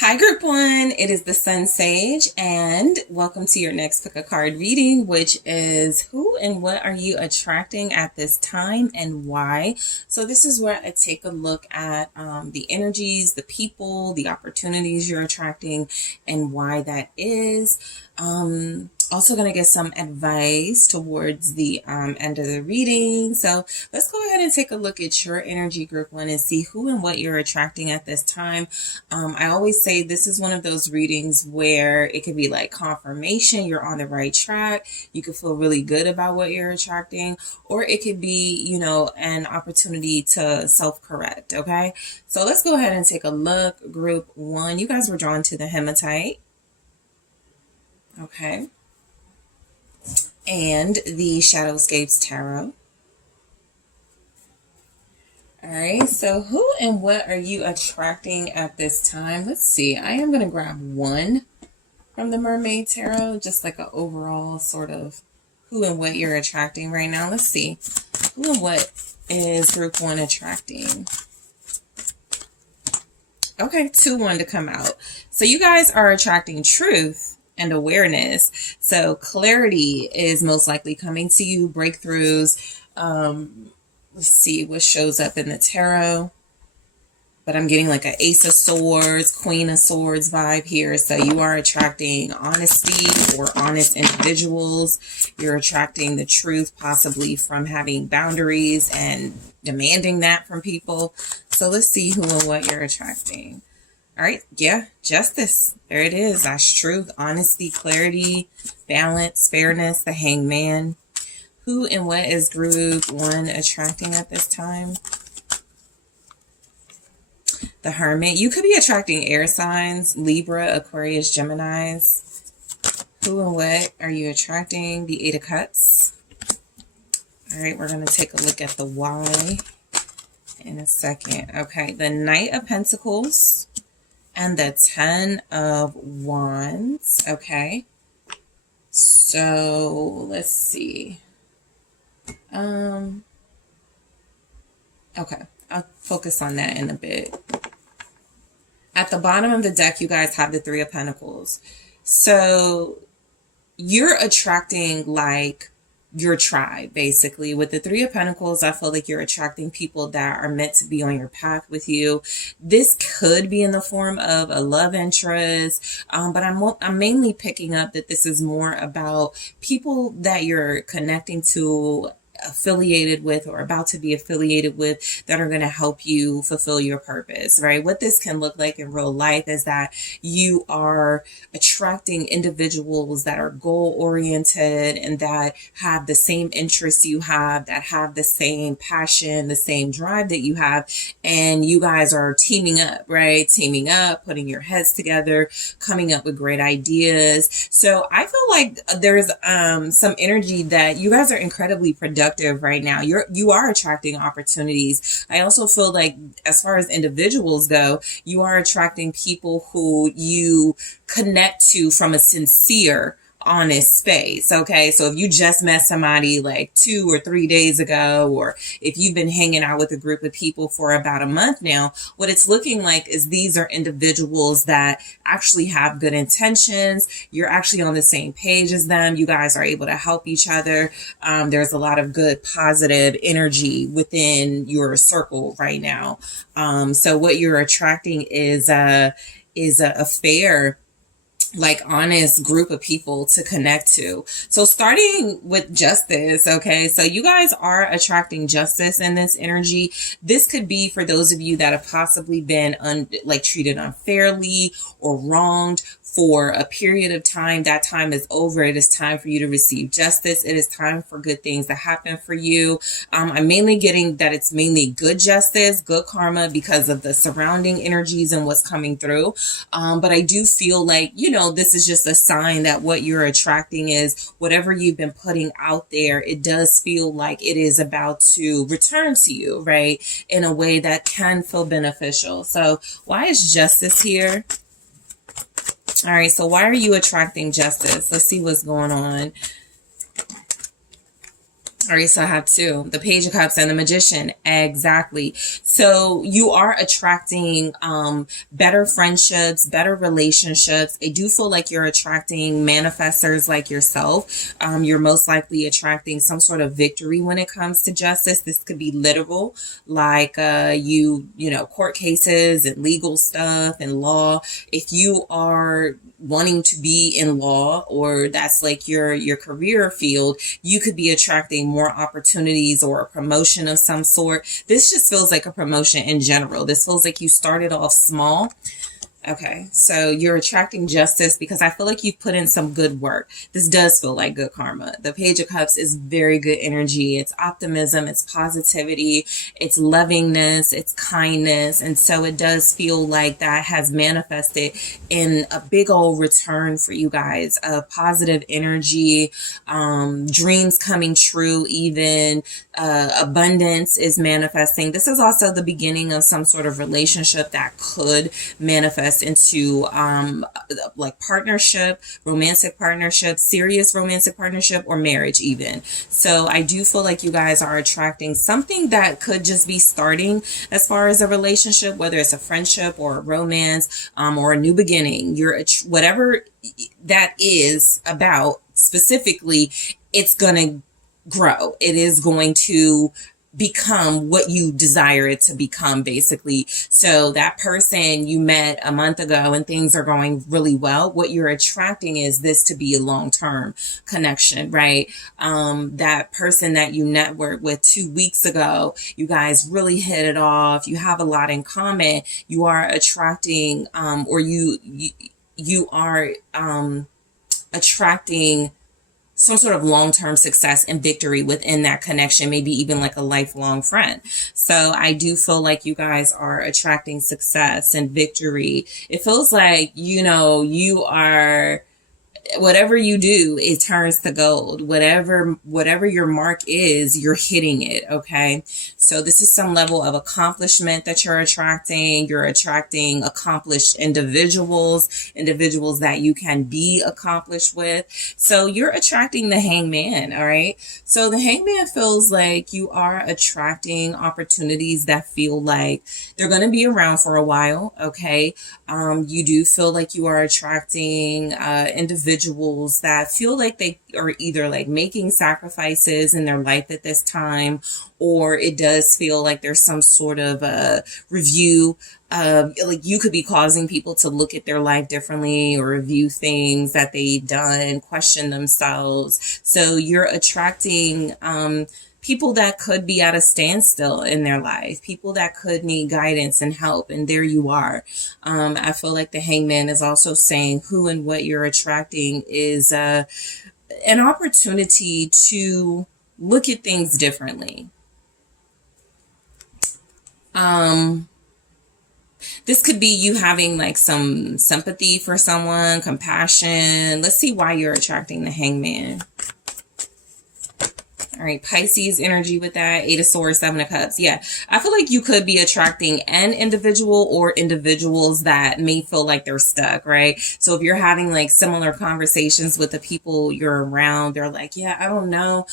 Hi, Group One. It is the SunSage, and welcome to your next pick a card reading, which is who and what are you attracting at this time and why. So this is where I take a look at the energies, the people, the opportunities you're attracting, and why that is. Also going to get some advice towards the end of the reading. So let's go ahead and take a look at your energy, Group One, and see who and what you're attracting at this time. I always say this is one of those readings where it could be like confirmation, you're on the right track. You could feel really good about what you're attracting, or it could be, an opportunity to self-correct. Okay. So let's go ahead and take a look. Group One, you guys were drawn to the hematite. Okay. And the Shadowscapes Tarot. All right, so who and what are you attracting at this time? Let's see. I am going to grab one from the Mermaid Tarot, just like an overall sort of who and what you're attracting right now. Let's see. Who and what is Group One attracting? Okay, 2-1 to come out. So you guys are attracting truth and awareness. So clarity is most likely coming to you, breakthroughs. Let's see what shows up in the tarot. But I'm getting like an Ace of Swords, Queen of Swords vibe here. So you are attracting honesty or honest individuals. You're attracting the truth, possibly from having boundaries and demanding that from people. So let's see who and what you're attracting. All right. Yeah. Justice. There it is. That's truth, honesty, clarity, balance, fairness, the Hangman. Who and what is Group One attracting at this time? The Hermit. You could be attracting air signs, Libra, Aquarius, Geminis. Who and what are you attracting? The Eight of Cups. All right. We're going to take a look at the why in a second. Okay. The Knight of Pentacles. And the 10 of Wands. Okay. So let's see. Okay. I'll focus on that in a bit. At the bottom of the deck, you guys have the Three of Pentacles. So you're attracting like your tribe, basically. With the Three of Pentacles, I feel like you're attracting people that are meant to be on your path with you. This could be in the form of a love interest, but I'm mainly picking up that this is more about people that you're connecting to, affiliated with, or about to be affiliated with, that are going to help you fulfill your purpose, right? What this can look like in real life is that you are attracting individuals that are goal oriented and that have the same interests you have, that have the same passion, the same drive that you have, and you guys are teaming up, right? Teaming up, putting your heads together, coming up with great ideas. So I feel like there's some energy that you guys are incredibly productive right now. You are attracting opportunities. I also feel like as far as individuals go, you are attracting people who you connect to from a sincere, honest space. Okay. So if you just met somebody like 2 or 3 days ago, or if you've been hanging out with a group of people for about a month now, what it's looking like is these are individuals that actually have good intentions. You're actually on the same page as them. You guys are able to help each other. There's a lot of good, positive energy within your circle right now. So what you're attracting is a fair, like honest group of people to connect to. So starting with justice, okay? So you guys are attracting justice in this energy. This could be for those of you that have possibly been treated unfairly or wronged for a period of time. That time is over. It is time for you to receive justice. It is time for good things to happen for you. I'm mainly getting that it's mainly good justice, good karma, because of the surrounding energies and what's coming through. But I do feel like, this is just a sign that what you're attracting is whatever you've been putting out there. It does feel like it is about to return to you, right? In a way that can feel beneficial. So why is justice here? All right, so why are you attracting justice? Let's see what's going on. All right, so I have two, the Page of Cups and the Magician. Exactly. So you are attracting better friendships, better relationships. I do feel like you're attracting manifestors like yourself. You're most likely attracting some sort of victory when it comes to justice. This could be literal, like court cases and legal stuff and law. If you are wanting to be in law, or that's like your career field, you could be attracting more opportunities or a promotion of some sort. This just feels like a promotion in general. This feels like you started off small. Okay, so you're attracting justice because I feel like you've put in some good work. This does feel like good karma. The Page of Cups is very good energy. It's optimism, it's positivity, it's lovingness, it's kindness. And so it does feel like that has manifested in a big old return for you guys of positive energy, dreams coming true, even abundance is manifesting. This is also the beginning of some sort of relationship that could manifest into like partnership, romantic partnership, serious romantic partnership, or marriage even. So I do feel like you guys are attracting something that could just be starting as far as a relationship, whether it's a friendship or a romance, or a new beginning. Whatever that is about specifically, it's going to grow. It is going to become what you desire it to become, basically. So that person you met a month ago and things are going really well, what you're attracting is this to be a long-term connection, right? That person that you networked with 2 weeks ago, you guys really hit it off, you have a lot in common, you are attracting you are attracting some sort of long-term success and victory within that connection, maybe even like a lifelong friend. So I do feel like you guys are attracting success and victory. It feels like, you are, whatever you do, it turns to gold. Whatever your mark is, you're hitting it. Okay. So this is some level of accomplishment that you're attracting. You're attracting accomplished individuals that you can be accomplished with. So you're attracting the Hangman. All right. So the Hangman feels like you are attracting opportunities that feel like they're going to be around for a while. Okay. You do feel like you are attracting individuals that feel like they are either like making sacrifices in their life at this time, or it does feel like there's some sort of review. Like you could be causing people to look at their life differently or review things that they've done, question themselves. So you're attracting people that could be at a standstill in their life, people that could need guidance and help. And there you are. I feel like the Hangman is also saying who and what you're attracting is an opportunity to look at things differently. This could be you having like some sympathy for someone, compassion. Let's see why you're attracting the Hangman. All right, Pisces energy with that. 8 of Swords, 7 of Cups. Yeah, I feel like you could be attracting an individual or individuals that may feel like they're stuck, right? So if you're having like similar conversations with the people you're around, they're like, yeah, I don't know,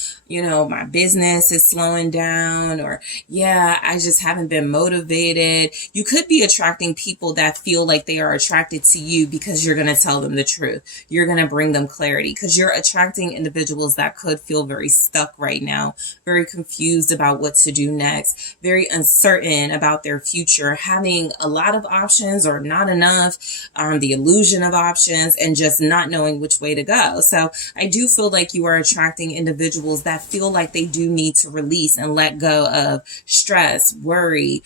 my business is slowing down, or yeah, I just haven't been motivated. You could be attracting people that feel like they are attracted to you because you're going to tell them the truth. You're going to bring them clarity, because you're attracting individuals that could feel very stuck right now, very confused about what to do next, very uncertain about their future, having a lot of options or not enough, the illusion of options, and just not knowing which way to go. So I do feel like you are attracting individuals that feel like they do need to release and let go of stress, worry,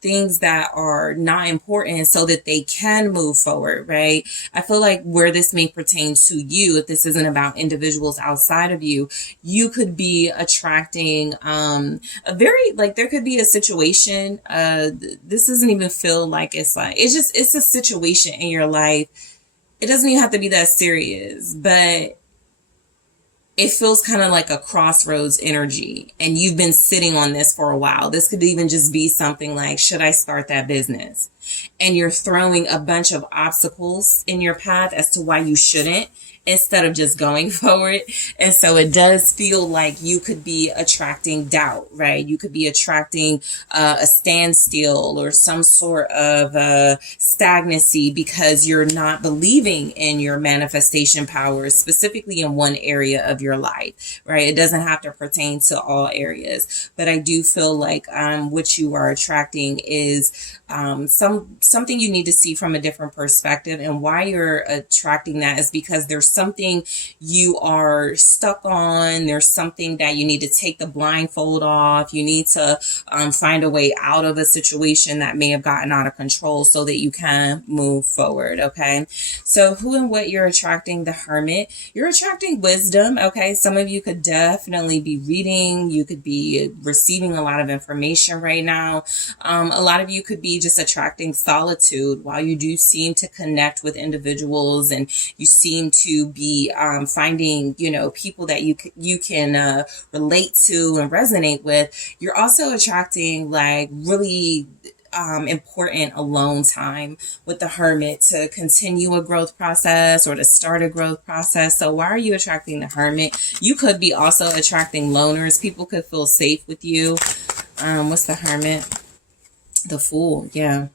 things that are not important so that they can move forward, right? I feel like where this may pertain to you, if this isn't about individuals outside of you, you could be attracting a very, like, there could be a situation, this doesn't even feel like it's a situation in your life. It doesn't even have to be that serious, but it feels kind of like a crossroads energy, and you've been sitting on this for a while. This could even just be something like, should I start that business? and you're throwing a bunch of obstacles in your path as to why you shouldn't, instead of just going forward. And so it does feel like you could be attracting doubt, right? You could be attracting a standstill or some sort of stagnancy because you're not believing in your manifestation powers, specifically in one area of your life, right? It doesn't have to pertain to all areas, but I do feel like what you are attracting is something you need to see from a different perspective. And why you're attracting that is because there's something you are stuck on. There's something that you need to take the blindfold off. You need to find a way out of a situation that may have gotten out of control so that you can move forward. Okay. So who and what you're attracting? The Hermit. You're attracting wisdom. Okay. Some of you could definitely be reading. You could be receiving a lot of information right now. A lot of you could be just attracting solitude. While you do seem to connect with individuals and you seem to be finding, people that you can relate to and resonate with, you're also attracting like really important alone time with the Hermit to continue a growth process or to start a growth process. So why are you attracting the Hermit? You could be also attracting loners. People could feel safe with you. What's the Hermit? The Fool. Yeah.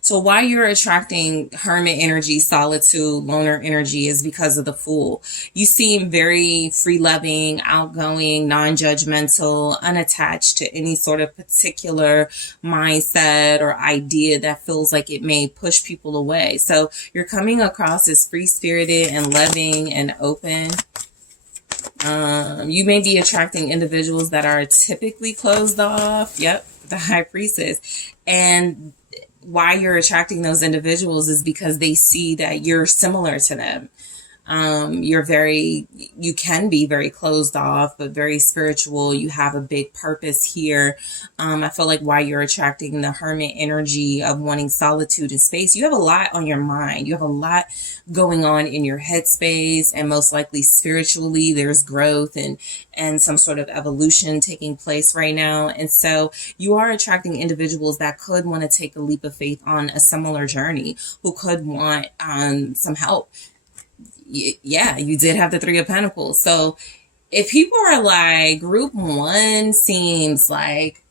So why you're attracting Hermit energy, solitude, loner energy is because of the Fool. You seem very free-loving, outgoing, non-judgmental, unattached to any sort of particular mindset or idea that feels like it may push people away. So you're coming across as free-spirited and loving and open. You may be attracting individuals that are typically closed off. Yep, the High Priestess. And why you're attracting those individuals is because they see that you're similar to them. You can be very closed off, but very spiritual. You have a big purpose here. I feel like why you're attracting the Hermit energy of wanting solitude and space, you have a lot on your mind. You have a lot going on in your headspace, and most likely spiritually, there's growth and some sort of evolution taking place right now. And so you are attracting individuals that could want to take a leap of faith on a similar journey, who could want some help. Yeah, you did have the Three of Pentacles. So if people are like, group one seems like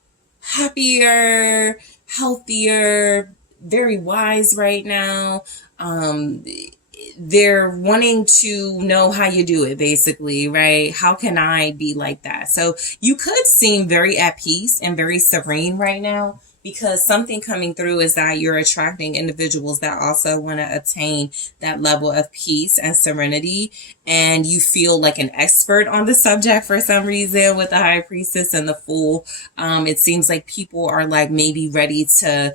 happier, healthier, very wise right now. They're wanting to know how you do it, basically, right? How can I be like that? So you could seem very at peace and very serene right now, because something coming through is that you're attracting individuals that also want to attain that level of peace and serenity. And you feel like an expert on the subject for some reason with the High Priestess and the Fool. It seems like people are like maybe ready to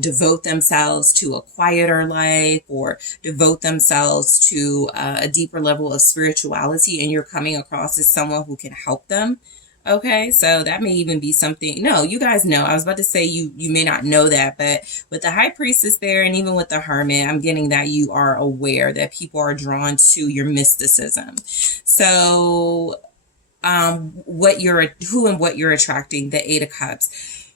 devote themselves to a quieter life or devote themselves to a deeper level of spirituality. And you're coming across as someone who can help them. Okay, so that may even be something. No, you guys know. I was about to say you may not know that, but with the High Priestess there, and even with the Hermit, I'm getting that you are aware that people are drawn to your mysticism. So, who and what you're attracting, the Eight of Cups.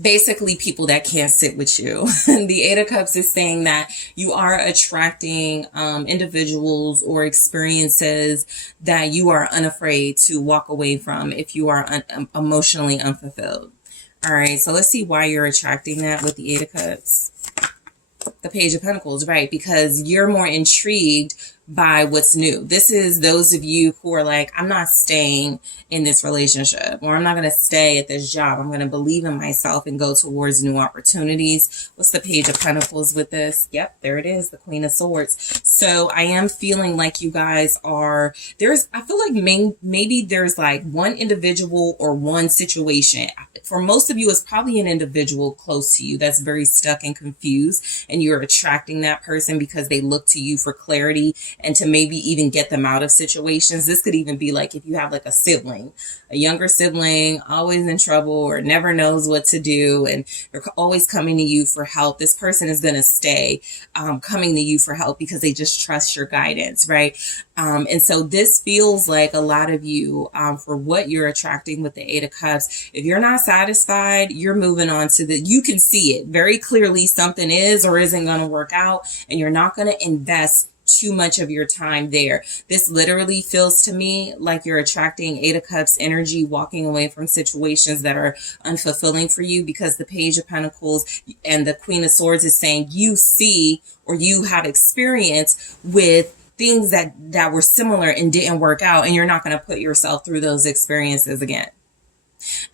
Basically people that can't sit with you. The Eight of Cups is saying that you are attracting individuals or experiences that you are unafraid to walk away from if you are emotionally unfulfilled. All right, so let's see why you're attracting that with the Eight of Cups. The Page of Pentacles, right? Because you're more intrigued by what's new. This is those of you who are like, I'm not staying in this relationship, or I'm not going to stay at this job. I'm going to believe in myself and go towards new opportunities. What's the Page of Pentacles with this? Yep, there it is, the Queen of Swords. So I am feeling like you guys are, I feel like maybe there's like one individual or one situation. For most of you, it's probably an individual close to you that's very stuck and confused, and you're attracting that person because they look to you for clarity and to maybe even get them out of situations. This could even be like if you have like a sibling, a younger sibling, always in trouble or never knows what to do, and they're always coming to you for help. This person is going to stay coming to you for help because they just trust your guidance, right? And so this feels like a lot of you, for what you're attracting with the Eight of Cups. If you're not satisfied, you're moving on to you can see it very clearly. Something is or isn't going to work out, and you're not going to invest too much of your time there. This literally feels to me like you're attracting Eight of Cups energy, walking away from situations that are unfulfilling for you, because the Page of Pentacles and the Queen of Swords is saying you see or you have experience with things that were similar and didn't work out, and you're not going to put yourself through those experiences again.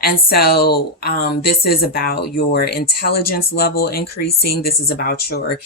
And so this is about your intelligence level increasing. This is about your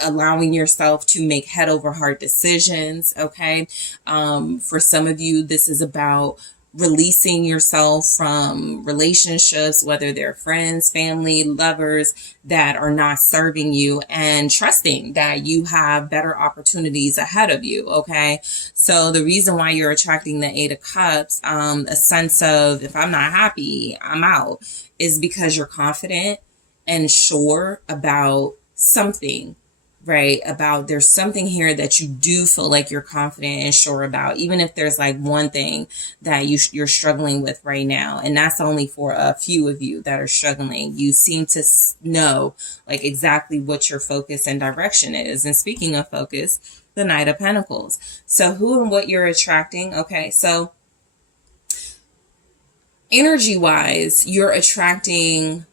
allowing yourself to make head over heart decisions. Okay. For some of you, this is about releasing yourself from relationships, whether they're friends, family, lovers that are not serving you, and trusting that you have better opportunities ahead of you. Okay. So the reason why you're attracting the Eight of Cups, a sense of, if I'm not happy, I'm out, is because you're confident and sure about something. Right? About there's something here that you do feel like you're confident and sure about, even if there's like one thing that you're struggling with right now. And that's only for a few of you that are struggling. You seem to know like exactly what your focus and direction is. And speaking of focus, the Knight of Pentacles. So who and what you're attracting. Okay. So energy wise, you're attracting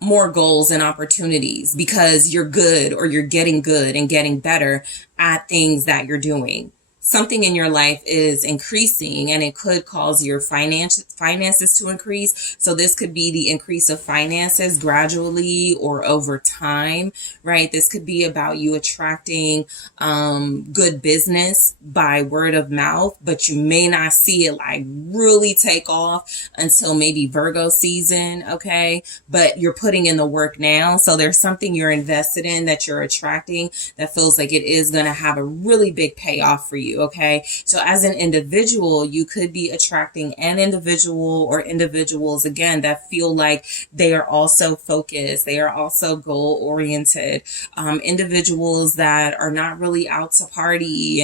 more goals and opportunities because you're good, or you're getting good and getting better at things that you're doing. Something in your life is increasing, and it could cause your finances to increase. So this could be the increase of finances gradually or over time, right? This could be about you attracting good business by word of mouth, but you may not see it like really take off until maybe Virgo season, okay? But you're putting in the work now. So there's something you're invested in that you're attracting that feels like it is going to have a really big payoff for you. Okay. So as an individual, you could be attracting an individual or individuals again that feel like they are also focused. They are also goal oriented. Individuals that are not really out to party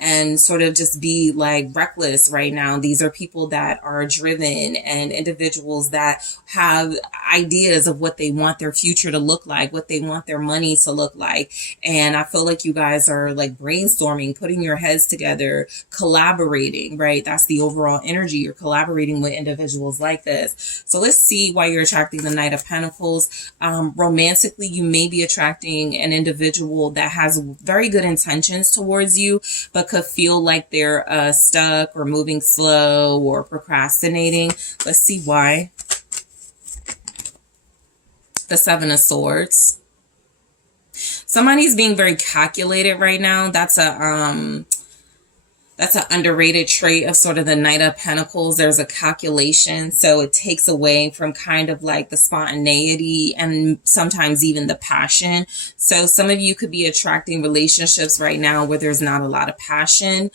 and sort of just be like reckless right now. These are people that are driven, and individuals that have ideas of what they want their future to look like, what they want their money to look like. And I feel like you guys are like brainstorming, putting your heads together, collaborating, right? That's the overall energy. You're collaborating with individuals like this. So let's see why you're attracting the Knight of Pentacles. Romantically, you may be attracting an individual that has very good intentions towards you, but could feel like they're stuck or moving slow or procrastinating. Let's see why. The Seven of Swords. Somebody's being very calculated right now. That's an underrated trait of sort of the Knight of Pentacles. There's a calculation. So it takes away from kind of like the spontaneity and sometimes even the passion. So some of you could be attracting relationships right now where there's not a lot of passion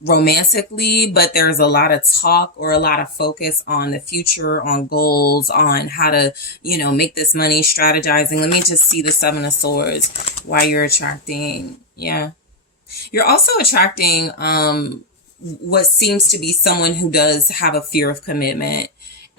romantically, but there's a lot of talk or a lot of focus on the future, on goals, on how to, make this money, strategizing. Let me just see the Seven of Swords, why you're attracting. Yeah. You're also attracting what seems to be someone who does have a fear of commitment.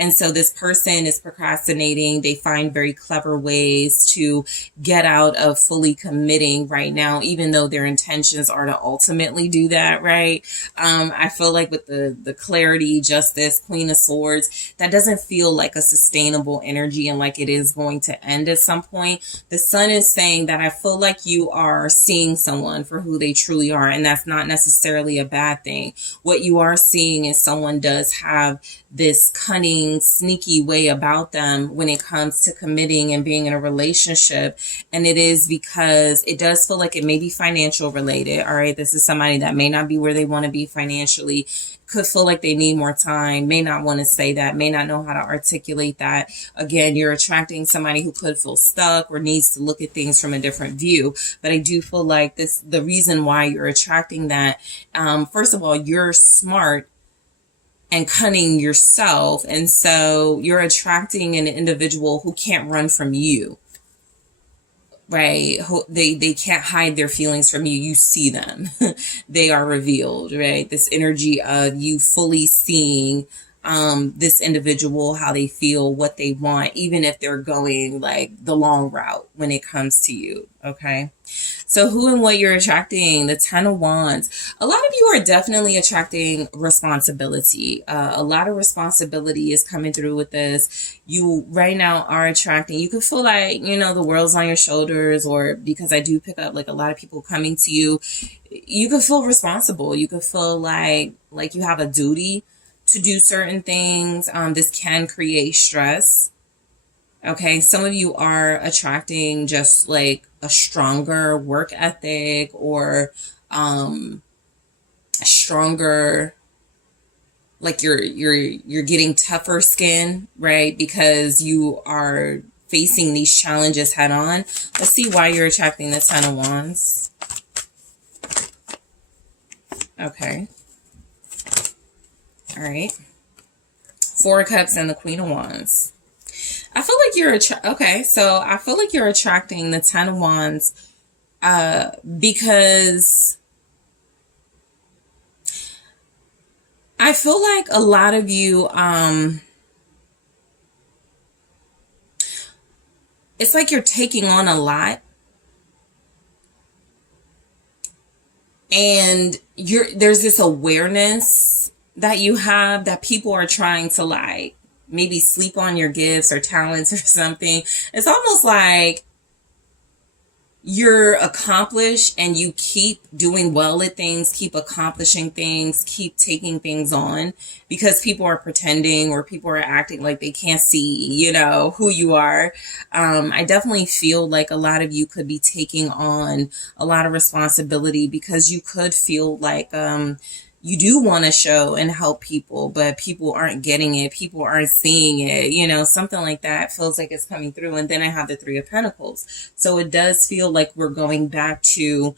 And so this person is procrastinating. They find very clever ways to get out of fully committing right now, even though their intentions are to ultimately do that, right? I feel like with the clarity, justice, Queen of Swords, that doesn't feel like a sustainable energy and like it is going to end at some point. The Sun is saying that I feel like you are seeing someone for who they truly are, and that's not necessarily a bad thing. What you are seeing is someone does have this cunning, sneaky way about them when it comes to committing and being in a relationship. And it is because it does feel like it may be financial related. All right. This is somebody that may not be where they want to be financially, could feel like they need more time, may not want to say that, may not know how to articulate that. Again, you're attracting somebody who could feel stuck or needs to look at things from a different view. But I do feel like the reason why you're attracting that, first of all, you're smart and cunning yourself. And so you're attracting an individual who can't run from you. Right? They can't hide their feelings from you. You see them. They are revealed, right? This energy of you fully seeing this individual, how they feel, what they want, even if they're going like the long route when it comes to you. Okay. So who and what you're attracting, the 10 of Wands. A lot of you are definitely attracting responsibility. A lot of responsibility is coming through with this. You right now are attracting, you could feel like, you know, the world's on your shoulders, or because I do pick up like a lot of people coming to you, you could feel responsible. You could feel like you have a duty to do certain things. This can create stress. Okay, some of you are attracting just like a stronger work ethic, or a stronger, like you're getting tougher skin, right? Because you are facing these challenges head on. Let's see why you're attracting the 10 of Wands. Okay. All right. 4 of Cups and the Queen of Wands. I feel like you're I feel like you're attracting the 10 of Wands because I feel like a lot of you it's like you're taking on a lot, and there's this awareness that you have that people are trying to like maybe sleep on your gifts or talents or something. It's almost like you're accomplished and you keep doing well at things, keep accomplishing things, keep taking things on because people are pretending or people are acting like they can't see, you know, who you are. I definitely feel like a lot of you could be taking on a lot of responsibility because you could feel like, you do want to show and help people, but people aren't getting it. People aren't seeing it, you know, something like that feels like it's coming through. And then I have the 3 of Pentacles. So it does feel like we're going back to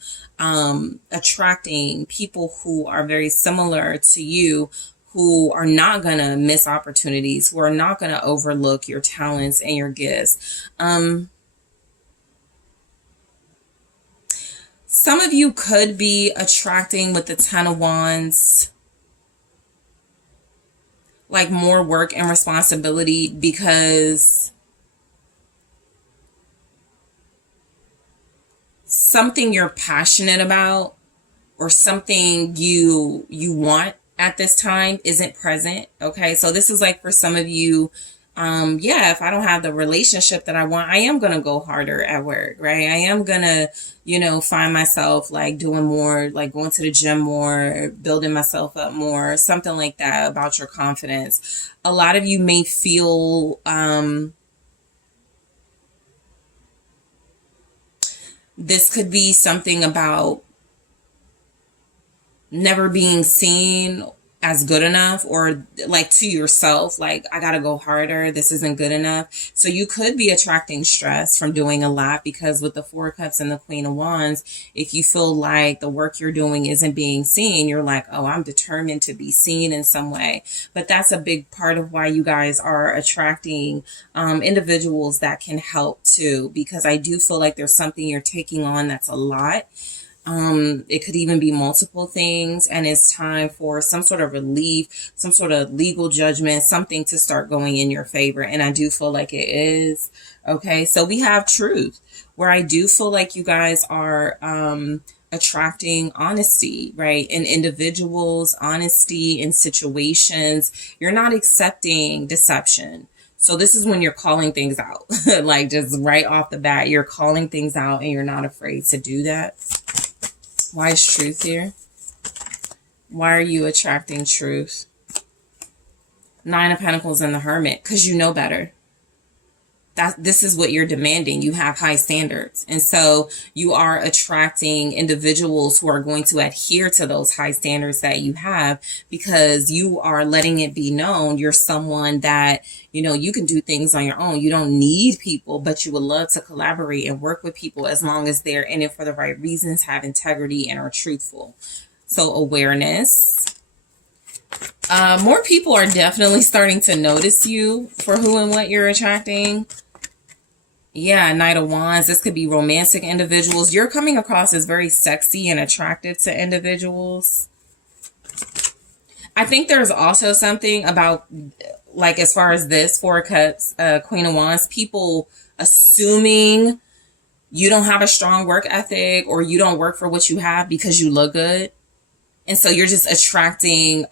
attracting people who are very similar to you, who are not going to miss opportunities, who are not going to overlook your talents and your gifts. Some of you could be attracting with the 10 of Wands, like more work and responsibility because something you're passionate about or something you want at this time isn't present. Okay. So this is like for some of you, if I don't have the relationship that I want, I am going to go harder at work, right? I am going to, you know, find myself like doing more, like going to the gym more, building myself up more, something like that about your confidence. A lot of you may feel, this could be something about never being seen as good enough, or like to yourself, like I gotta go harder, this isn't good enough. So you could be attracting stress from doing a lot because with the 4 of Cups and the Queen of Wands, if you feel like the work you're doing isn't being seen, you're like, oh, I'm determined to be seen in some way. But that's a big part of why you guys are attracting individuals that can help too, because I do feel like there's something you're taking on that's a lot. It could even be multiple things, and it's time for some sort of relief, some sort of legal judgment, something to start going in your favor. And I do feel like it is. Okay. So we have Truth, where I do feel like you guys are, attracting honesty, right? In individuals, honesty in situations. You're not accepting deception. So this is when you're calling things out, like just right off the bat, you're calling things out and you're not afraid to do that. Why is Truth here? Why are you attracting Truth? Nine of Pentacles and the Hermit, because you know better. This is what you're demanding. You have high standards. And so you are attracting individuals who are going to adhere to those high standards that you have, because you are letting it be known you're someone that, you know, you can do things on your own. You don't need people, but you would love to collaborate and work with people as long as they're in it for the right reasons, have integrity, and are truthful. So awareness. More people are definitely starting to notice you for who and what you're attracting. Yeah, Knight of Wands. This could be romantic individuals. You're coming across as very sexy and attractive to individuals. I think there's also something about, like, as far as this Four of Cups, Queen of Wands, people assuming you don't have a strong work ethic or you don't work for what you have because you look good. And so you're just attracting,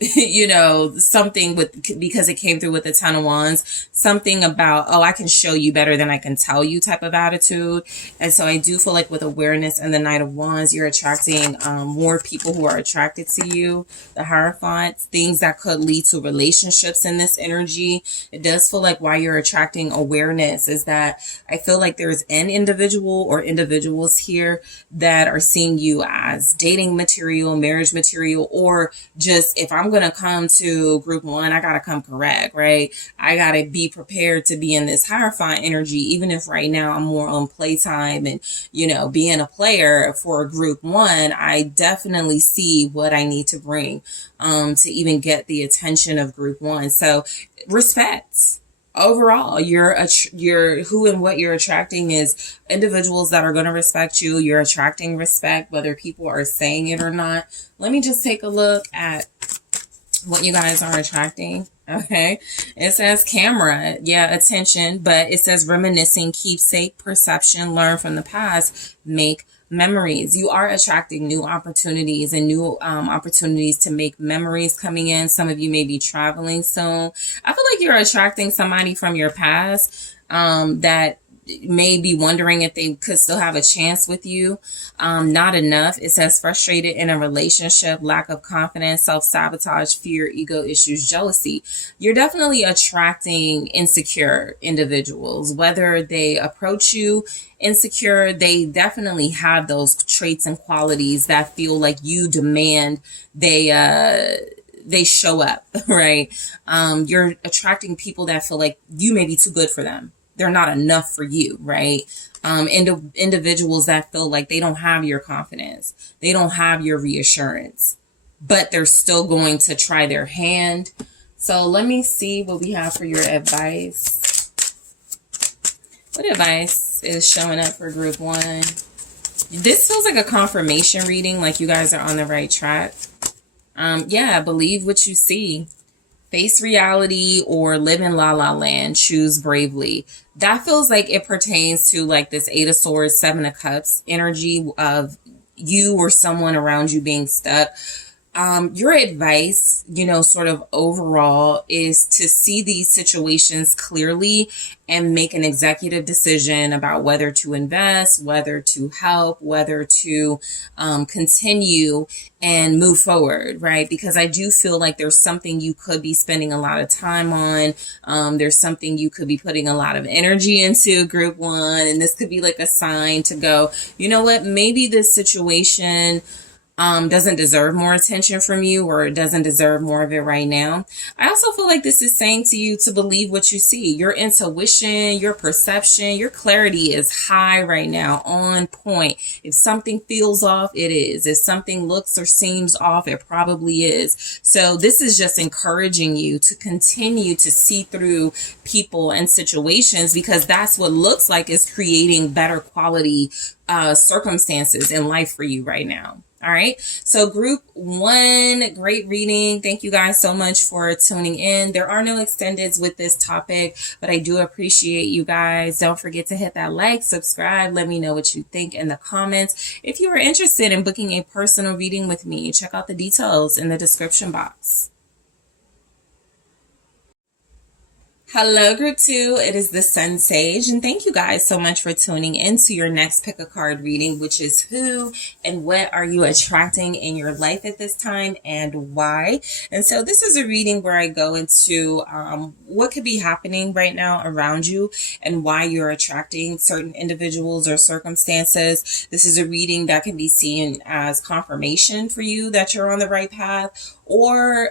you know, something because it came through with the Ten of Wands, something about, oh, I can show you better than I can tell you type of attitude. And so I do feel like with awareness and the Knight of Wands, you're attracting more people who are attracted to you. The Hierophant, things that could lead to relationships in this energy. It does feel like why you're attracting awareness is that I feel like there's an individual or individuals here that are seeing you as dating material, marriage material, or just, if I'm going to come to group one, I got to come correct, right? I got to be prepared to be in this Hierophant energy, even if right now I'm more on playtime and, you know, being a player for group one. I definitely see what I need to bring to even get the attention of group one. So respect. Overall, you're who and what you're attracting is individuals that are going to respect you. You're attracting respect, whether people are saying it or not. Let me just take a look at what you guys are attracting. Okay. It says camera. Yeah, attention. But it says reminiscing, keepsake, perception, learn from the past, make memories. You are attracting new opportunities and new opportunities to make memories coming in. Some of you may be traveling soon. I feel like you're attracting somebody from your past that may be wondering if they could still have a chance with you. Not enough. It says frustrated in a relationship, lack of confidence, self-sabotage, fear, ego issues, jealousy. You're definitely attracting insecure individuals. Whether they approach you insecure, they definitely have those traits and qualities that feel like you demand they show up, right? You're attracting people that feel like you may be too good for them. They're not enough for you, right? Individuals that feel like they don't have your confidence. They don't have your reassurance, but they're still going to try their hand. So let me see what we have for your advice. What advice is showing up for group one? This feels like a confirmation reading, like you guys are on the right track. Yeah, believe what you see. Face reality or live in la la land. Choose bravely. That feels like it pertains to like this Eight of Swords, Seven of Cups energy of you or someone around you being stuck. Your advice, you know, sort of overall is to see these situations clearly and make an executive decision about whether to invest, whether to help, whether to continue and move forward, right? Because I do feel like there's something you could be spending a lot of time on. There's something you could be putting a lot of energy into, group one, and this could be like a sign to go, you know what, maybe this situation doesn't deserve more attention from you, or it doesn't deserve more of it right now. I also feel like this is saying to you to believe what you see. Your intuition, your perception, your clarity is high right now, on point. If something feels off, it is. If something looks or seems off, it probably is. So this is just encouraging you to continue to see through people and situations, because that's what looks like is creating better quality circumstances in life for you right now. All right. So group one, great reading. Thank you guys so much for tuning in. There are no extendeds with this topic, but I do appreciate you guys. Don't forget to hit that like, subscribe. Let me know what you think in the comments. If you are interested in booking a personal reading with me, check out the details in the description box. Hello, Group 2. It is the SunSage, and thank you guys so much for tuning in to your next pick a card reading, which is who and what are you attracting in your life at this time and why. And so this is a reading where I go into what could be happening right now around you and why you're attracting certain individuals or circumstances. This is a reading that can be seen as confirmation for you that you're on the right path, or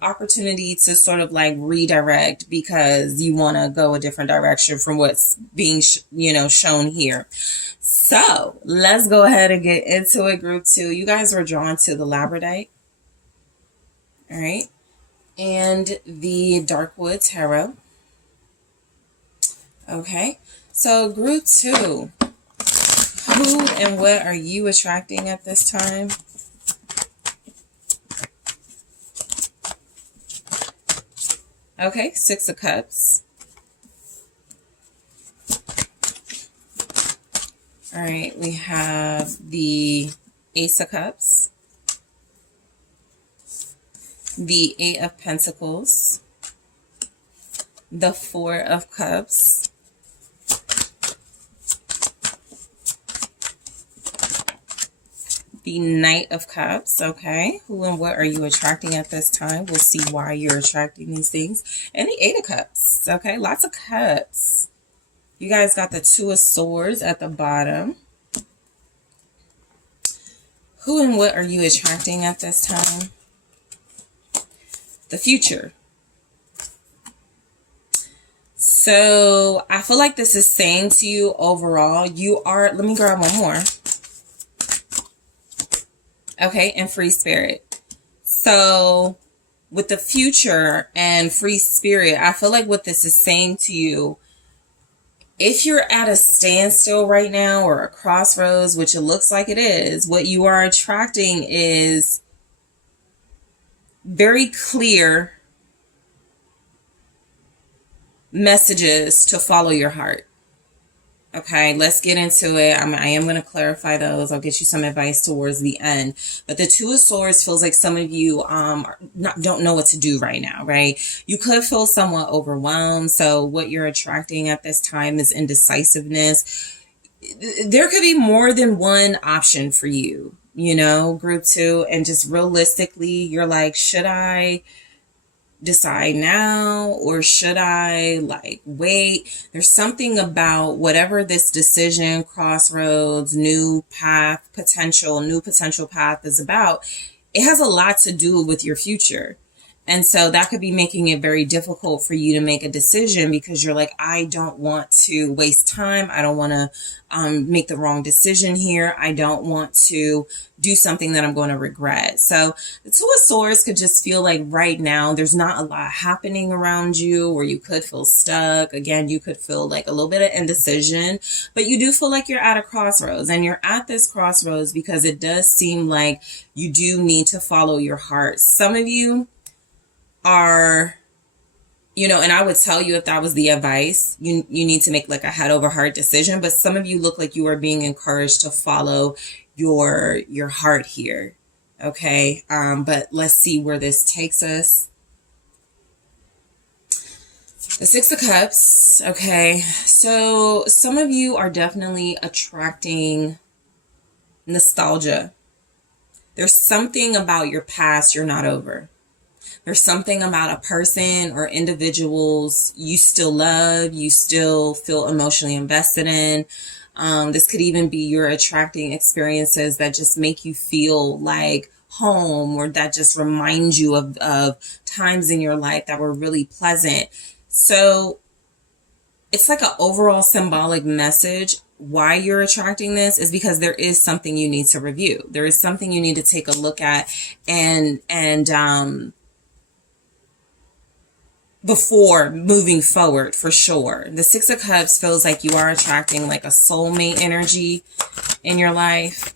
opportunity to sort of like redirect because you want to go a different direction from what's being shown here. So let's go ahead and get into it, Group 2. You guys were drawn to the Labradorite, all right, and the Darkwood Tarot. Okay, so Group 2, who and what are you attracting at this time? Okay, Six of Cups. All right, we have the Ace of Cups, the Eight of Pentacles, the Four of Cups, the Knight of Cups. Okay, who and what are you attracting at this time? We'll see why you're attracting these things. And the Eight of Cups. Okay, lots of cups. You guys got the Two of Swords at the bottom. Who and what are you attracting at this time? The future. So I feel like this is saying to you overall, you are, let me grab one more. Okay, and free spirit. So with the future and free spirit, I feel like what this is saying to you, if you're at a standstill right now or a crossroads, which it looks like it is, what you are attracting is very clear messages to follow your heart. Okay, let's get into it. I am going to clarify those. I'll get you some advice towards the end. But the Two of Swords feels like some of you don't know what to do right now, right? You could feel somewhat overwhelmed. So what you're attracting at this time is indecisiveness. There could be more than one option for you, Group 2. And just realistically, you're like, should I decide now or should I wait? There's something about whatever this decision, crossroads, new potential path is about. It has a lot to do with your future. And so that could be making it very difficult for you to make a decision because you're like, I don't want to waste time. I don't want to make the wrong decision here. I don't want to do something that I'm going to regret. So the Two of Swords could just feel like right now there's not a lot happening around you, or you could feel stuck. Again, you could feel like a little bit of indecision, but you do feel like you're at a crossroads, and you're at this crossroads because it does seem like you do need to follow your heart. Some of you are, and I would tell you if that was the advice, you need to make like a head over heart decision. But some of you look like you are being encouraged to follow your heart here. Okay. But let's see where this takes us. The Six of Cups. Okay. So some of you are definitely attracting nostalgia. There's something about your past you're not over. There's something about a person or individuals you still love, you still feel emotionally invested in. This could even be you're attracting experiences that just make you feel like home, or that just remind you of times in your life that were really pleasant. So it's like an overall symbolic message. Why you're attracting this is because there is something you need to review. There is something you need to take a look at and before moving forward, for sure. The Six of Cups feels like you are attracting like a soulmate energy in your life.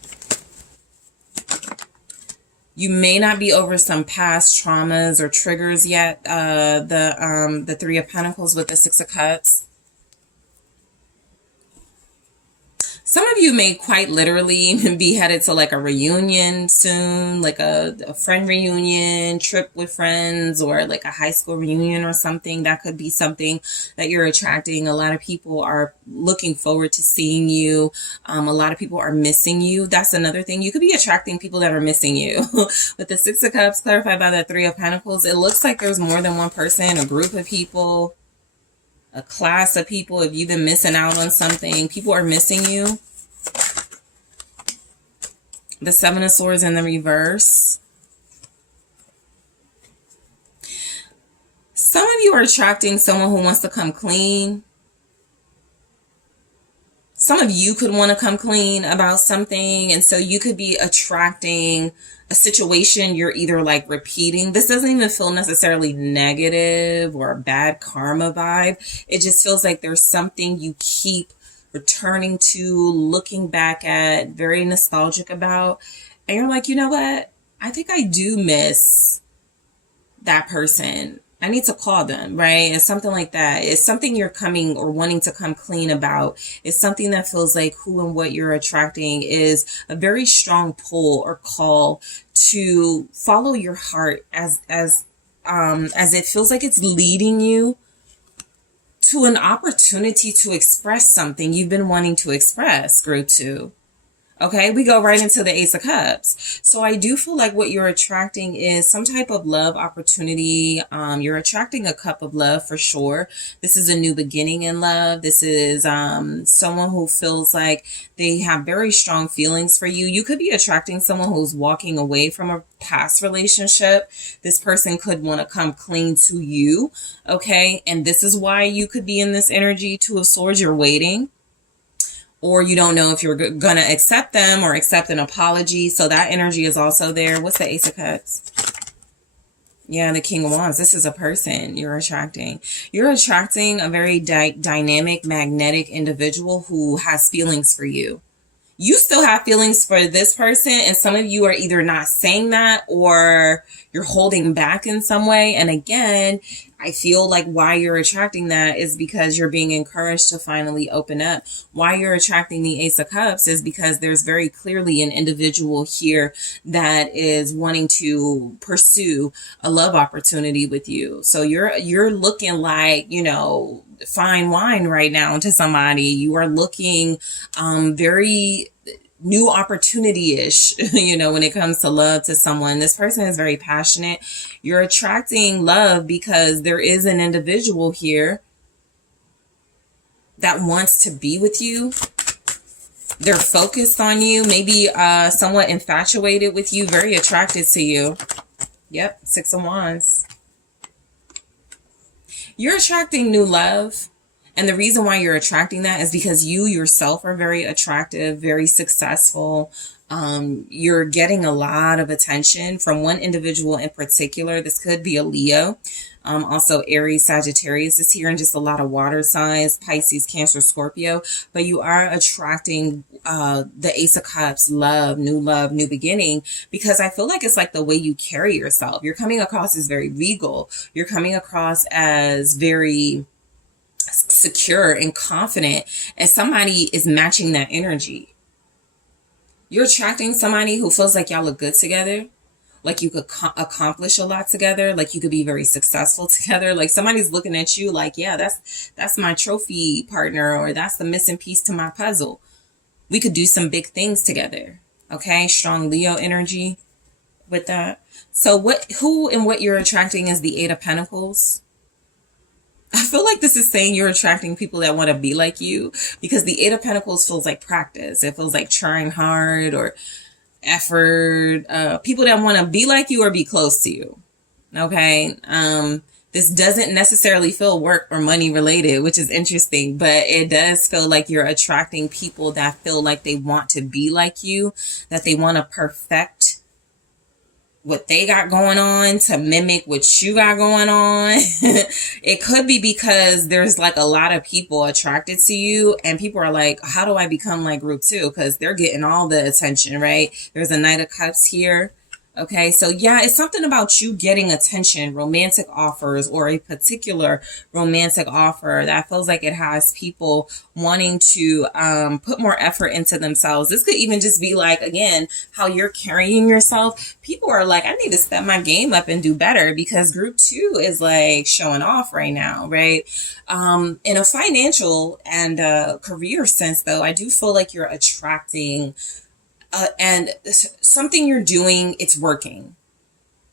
You may not be over some past traumas or triggers yet. The Three of Pentacles with the Six of Cups. Some of you may quite literally be headed to like a reunion soon, like a friend reunion, trip with friends, or like a high school reunion or something. That could be something that you're attracting. A lot of people are looking forward to seeing you. A lot of people are missing you. That's another thing. You could be attracting people that are missing you. With the Six of Cups clarified by the Three of Pentacles, it looks like there's more than one person, a group of people, a class of people. If you've been missing out on something, people are missing you. The Seven of Swords in the reverse. Some of you are attracting someone who wants to come clean. Some of you could want to come clean about something, and so you could be attracting a situation you're either like repeating. This doesn't even feel necessarily negative or a bad karma vibe. It just feels like there's something you keep returning to, looking back at, very nostalgic about, and you're like, you know what? I think I do miss that person. I need to call them, right? It's something like that. It's something you're coming or wanting to come clean about. It's something that feels like who and what you're attracting is a very strong pull or call to follow your heart as it feels like it's leading you to an opportunity to express something you've been wanting to express, group 2. Okay, we go right into the Ace of Cups. So I do feel like what you're attracting is some type of love opportunity. You're attracting a cup of love for sure. This is a new beginning in love. This is someone who feels like they have very strong feelings for you. You could be attracting someone who's walking away from a past relationship. This person could want to come clean to you. Okay, and this is why you could be in this energy. Two of Swords, you're waiting. Or you don't know if you're going to accept them or accept an apology. So that energy is also there. What's the Ace of Cups? Yeah, the King of Wands. This is a person you're attracting. You're attracting a very dynamic, magnetic individual who has feelings for you. You still have feelings for this person, and some of you are either not saying that or you're holding back in some way. And again, I feel like why you're attracting that is because you're being encouraged to finally open up. Why you're attracting the Ace of Cups is because there's very clearly an individual here that is wanting to pursue a love opportunity with you. So you're looking like, you know, fine wine right now to somebody. You are looking very new opportunity-ish, you know, when it comes to love to someone. This person is very passionate. You're attracting love because there is an individual here that wants to be with you. They're focused on you, maybe somewhat infatuated with you, very attracted to you. Yep, Six of Wands. You're attracting new love. And the reason why you're attracting that is because you yourself are very attractive, very successful. You're getting a lot of attention from one individual in particular. This could be a Leo. Also Aries, Sagittarius is here, and just a lot of water signs, Pisces, Cancer, Scorpio. But you are attracting the Ace of Cups, love, new beginning, because I feel like it's like the way you carry yourself. You're coming across as very regal. You're coming across as very secure and confident, and somebody is matching that energy. You're attracting somebody who feels like y'all look good together, like you could accomplish a lot together, like you could be very successful together. Like somebody's looking at you like, yeah, that's my trophy partner, or that's the missing piece to my puzzle. We could do some big things together. Okay, strong Leo energy with that. So who and what you're attracting is the Eight of Pentacles. I feel like this is saying you're attracting people that want to be like you, because the Eight of Pentacles feels like practice. It feels like trying hard or effort. People that want to be like you or be close to you. Okay. This doesn't necessarily feel work or money related, which is interesting, but it does feel like you're attracting people that feel like they want to be like you, that they want to perfect what they got going on to mimic what you got going on. It could be because there's like a lot of people attracted to you, and people are like, how do I become like group 2? Because they're getting all the attention, right? There's a Knight of Cups here. Okay, so yeah, it's something about you getting attention, romantic offers, or a particular romantic offer that feels like it has people wanting to put more effort into themselves. This could even just be like, again, how you're carrying yourself. People are like, I need to step my game up and do better, because group 2 is like showing off right now, right? In a financial and career sense, though, I do feel like you're attracting and something you're doing, it's working.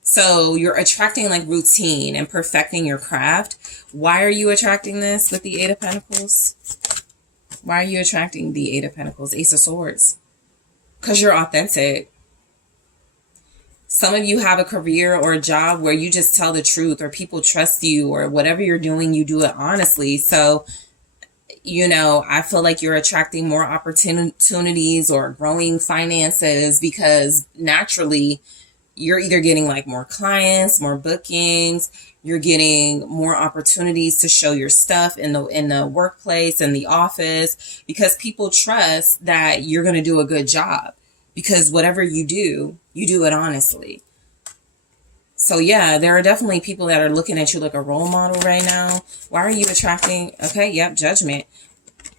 So you're attracting like routine and perfecting your craft. Why are you attracting this with the Eight of Pentacles? Why are you attracting the Eight of Pentacles, Ace of Swords? Because you're authentic. Some of you have a career or a job where you just tell the truth, or people trust you, or whatever you're doing, you do it honestly. So you know, I feel like you're attracting more opportunities or growing finances, because naturally you're either getting like more clients, more bookings, you're getting more opportunities to show your stuff in the workplace and the office, because people trust that you're going to do a good job, because whatever you do it honestly. So yeah, there are definitely people that are looking at you like a role model right now. Why are you attracting? Okay, yep, Judgment.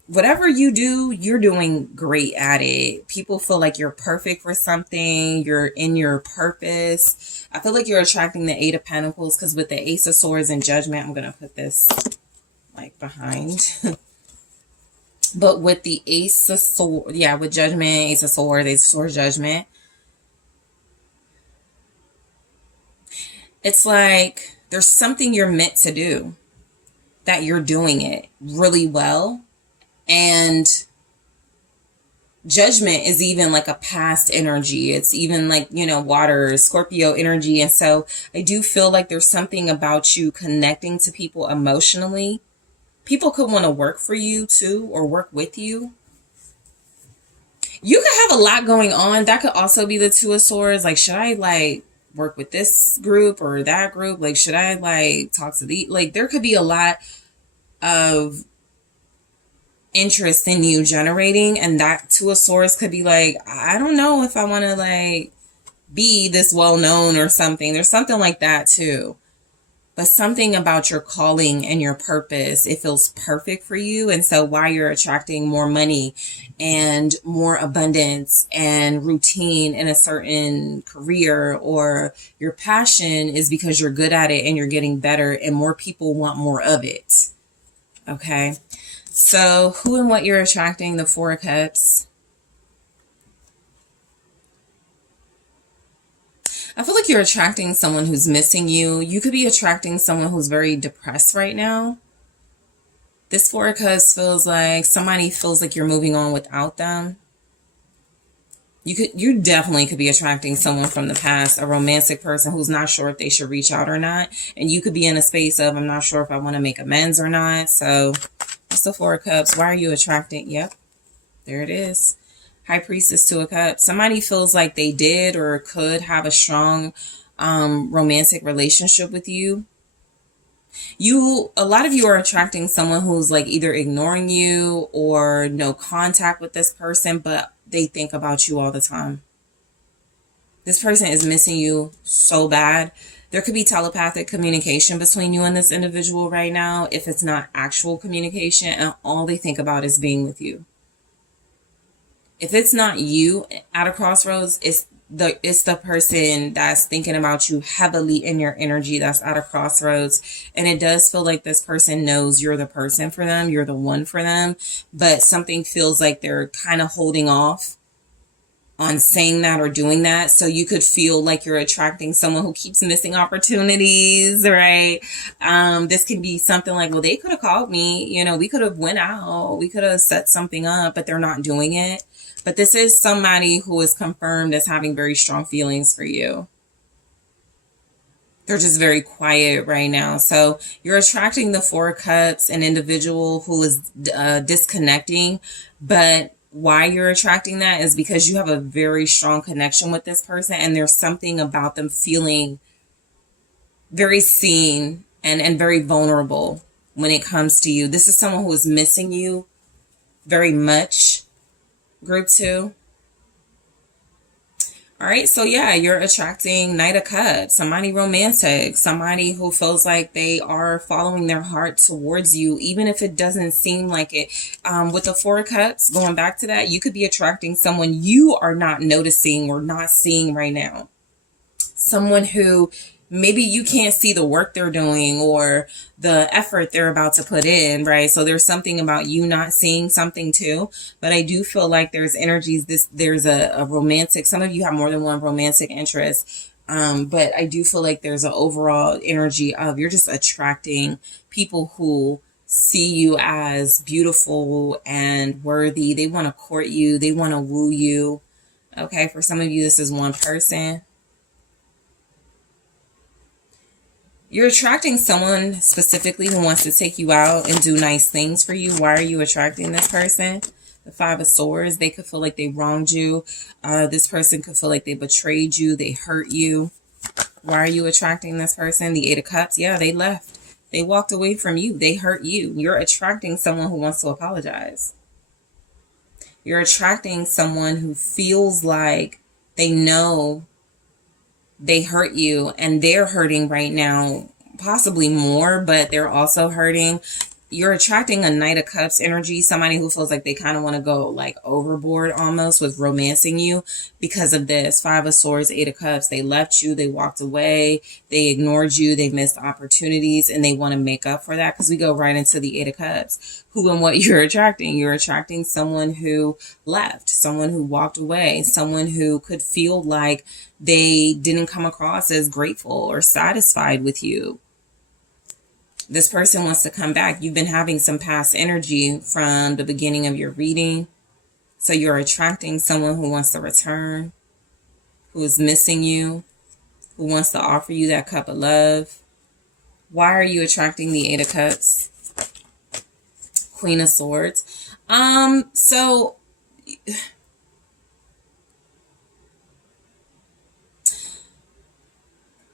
Whatever you do, you're doing great at it. People feel like you're perfect for something. You're in your purpose. I feel like you're attracting the Eight of Pentacles, because with the Ace of Swords and Judgment, I'm going to put this like behind. But with the Ace of Swords, yeah, with Judgment, Ace of Swords, Ace of Swords, Judgment, it's like there's something you're meant to do, that you're doing it really well. And Judgment is even like a past energy. It's even like, you know, water, Scorpio energy. And so I do feel like there's something about you connecting to people emotionally. People could want to work for you too, or work with you. You could have a lot going on. That could also be the Two of Swords. Like, should I like work with this group or that group? Like, should I like talk to the, like, there could be a lot of interest in you generating, and that Two of Swords could be like, I don't know if I want to like be this well known or something. There's something like that too. But something about your calling and your purpose, it feels perfect for you. And so why you're attracting more money and more abundance and routine in a certain career or your passion is because you're good at it and you're getting better, and more people want more of it. Okay. So who and what you're attracting, the Four of Cups. I feel like you're attracting someone who's missing you. You could be attracting someone who's very depressed right now. This Four of Cups feels like somebody feels like you're moving on without them. You definitely could be attracting someone from the past, a romantic person who's not sure if they should reach out or not. And you could be in a space of, I'm not sure if I want to make amends or not. So what's the Four of Cups? Why are you attracting? Yep, there it is. High Priestess, Two of Cups. Somebody feels like they did or could have a strong romantic relationship with you. A lot of you are attracting someone who's like either ignoring you or no contact with this person, but they think about you all the time. This person is missing you so bad. There could be telepathic communication between you and this individual right now, if it's not actual communication, and all they think about is being with you. If it's not you at a crossroads, it's the person that's thinking about you heavily in your energy that's at a crossroads. And it does feel like this person knows you're the person for them. You're the one for them. But something feels like they're kind of holding off on saying that or doing that. So you could feel like you're attracting someone who keeps missing opportunities, right? This could be something like, well, they could have called me, you know, we could have went out, we could have set something up, but they're not doing it. But this is somebody who is confirmed as having very strong feelings for you. They're just very quiet right now. So you're attracting the Four of Cups, an individual who is disconnecting. But why you're attracting that is because you have a very strong connection with this person. And there's something about them feeling very seen and very vulnerable when it comes to you. This is someone who is missing you very much. Group 2. All right, so yeah, you're attracting Knight of Cups, somebody romantic, somebody who feels like they are following their heart towards you, even if it doesn't seem like it. With the Four of Cups, going back to that, you could be attracting someone you are not noticing or not seeing right now. Someone who maybe you can't see the work they're doing or the effort they're about to put in, right? So there's something about you not seeing something too. But I do feel like there's energies, there's a romantic, some of you have more than one romantic interest. But I do feel like there's an overall energy of you're just attracting people who see you as beautiful and worthy. They want to court you. They want to woo you. Okay, for some of you, this is one person. You're attracting someone specifically who wants to take you out and do nice things for you. Why are you attracting this person? The Five of Swords. They could feel like they wronged you. This person could feel like they betrayed you. They hurt you. Why are you attracting this person? The Eight of Cups. Yeah, they left. They walked away from you. They hurt you. You're attracting someone who wants to apologize. You're attracting someone who feels like they know they hurt you and they're hurting right now, possibly more, but they're also hurting. You're attracting a Knight of Cups energy, somebody who feels like they kind of want to go like overboard almost with romancing you because of this. Five of Swords, Eight of Cups. They left you. They walked away. They ignored you. They missed opportunities and they want to make up for that because we go right into the Eight of Cups. Who and what you're attracting. You're attracting someone who left, someone who walked away, someone who could feel like they didn't come across as grateful or satisfied with you. This person wants to come back. You've been having some past energy from the beginning of your reading. So you're attracting someone who wants to return, who is missing you, who wants to offer you that cup of love. Why are you attracting the Eight of Cups? Queen of Swords. So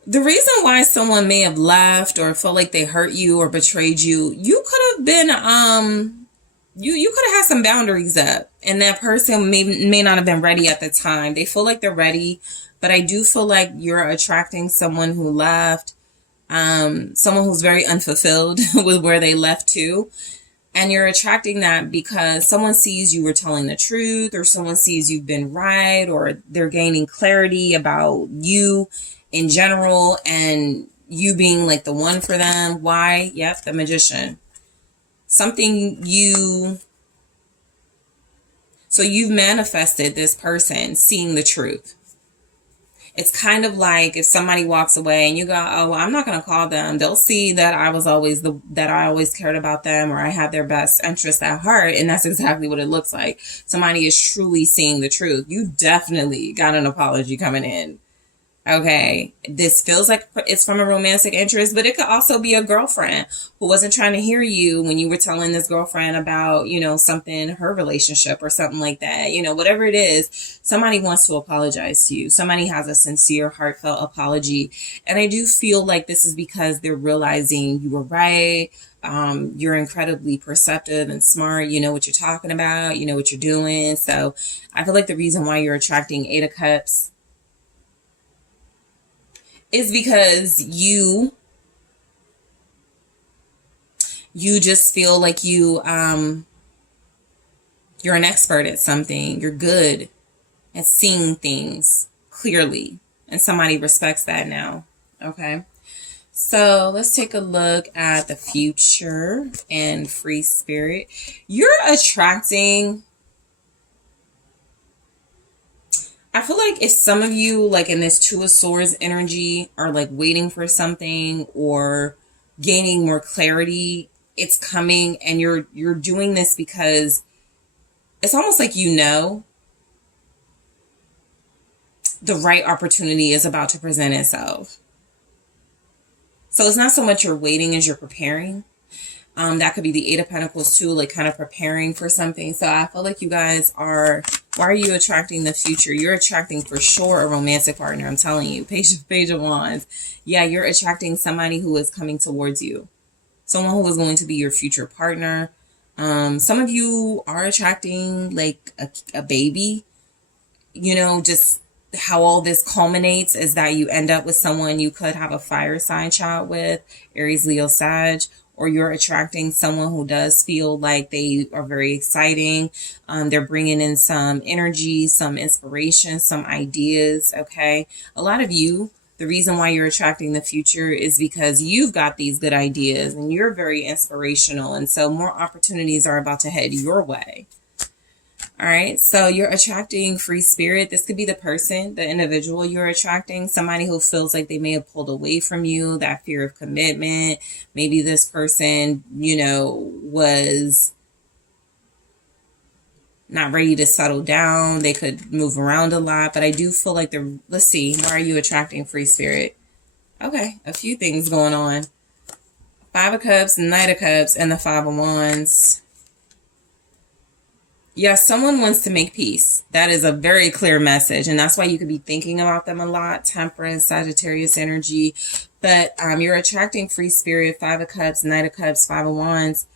the reason why someone may have left or felt like they hurt you or betrayed you, you could have been, you could have had some boundaries up and that person may not have been ready at the time. They feel like they're ready, but I do feel like you're attracting someone who left, someone who's very unfulfilled with where they left to. And you're attracting that because someone sees you were telling the truth or someone sees you've been right or they're gaining clarity about you in general and you being like the one for them. Why? Yep, the Magician. So you've manifested this person seeing the truth. It's kind of like if somebody walks away and you go, oh, well, I'm not going to call them. They'll see that I always cared about them or I had their best interest at heart. And that's exactly what it looks like. Somebody is truly seeing the truth. You definitely got an apology coming in. Okay, this feels like it's from a romantic interest, but it could also be a girlfriend who wasn't trying to hear you when you were telling this girlfriend about, something, her relationship or something like that. Whatever it is, somebody wants to apologize to you. Somebody has a sincere, heartfelt apology. And I do feel like this is because they're realizing you were right. You're incredibly perceptive and smart. You know what you're talking about. You know what you're doing. So I feel like the reason why you're attracting Eight of Cups is because you just feel like you're an expert at something. You're good at seeing things clearly, and somebody respects that now. Okay, so let's take a look at the future and free spirit. You're attracting, I feel like if some of you, like in this Two of Swords energy, are like waiting for something or gaining more clarity, it's coming, and you're doing this because it's almost like the right opportunity is about to present itself. So it's not so much you're waiting as you're preparing. That could be the Eight of Pentacles too, like kind of preparing for something. So I feel like you guys why are you attracting the future? You're attracting for sure a romantic partner. I'm telling you, Page of Wands. Yeah, you're attracting somebody who is coming towards you. Someone who is going to be your future partner. Some of you are attracting like a baby, just how all this culminates is that you end up with someone you could have a fire sign child with, Aries, Leo, Sag, or you're attracting someone who does feel like they are very exciting. They're bringing in some energy, some inspiration, some ideas, okay? A lot of you, the reason why you're attracting the future is because you've got these good ideas and you're very inspirational. And so more opportunities are about to head your way. All right, so you're attracting free spirit. This could be the person, the individual you're attracting, somebody who feels like they may have pulled away from you, that fear of commitment. Maybe this person, you know, was not ready to settle down. They could move around a lot, but I do feel like let's see, why are you attracting free spirit? Okay, a few things going on. Five of Cups, Knight of Cups, and the Five of Wands. Yes, someone wants to make peace. That is a very clear message. And that's why you could be thinking about them a lot. Temperance, Sagittarius energy. But you're attracting free spirit. Five of Cups, Knight of Cups, Five of Wands.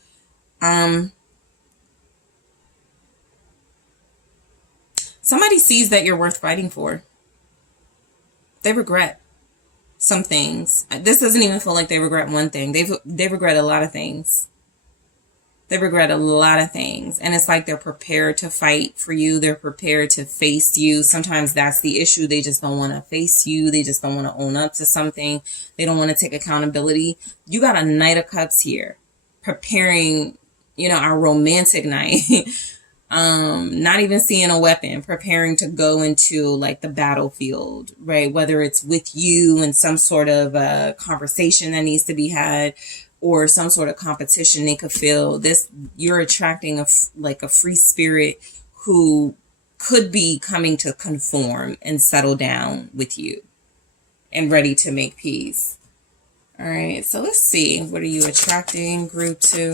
Somebody sees that you're worth fighting for. They regret some things. This doesn't even feel like they regret one thing. They regret a lot of things. They regret a lot of things. And it's like they're prepared to fight for you. They're prepared to face you. Sometimes that's the issue. They just don't want to face you. They just don't want to own up to something. They don't want to take accountability. You got a Knight of Cups here. Preparing, you know, our romantic night. Not even seeing a weapon. Preparing to go into like the battlefield, right? Whether it's with you and some sort of conversation that needs to be had, or some sort of competition. They could feel this. You're attracting a free spirit who could be coming to conform and settle down with you and ready to make peace. All right, so let's see. What are you attracting, group 2?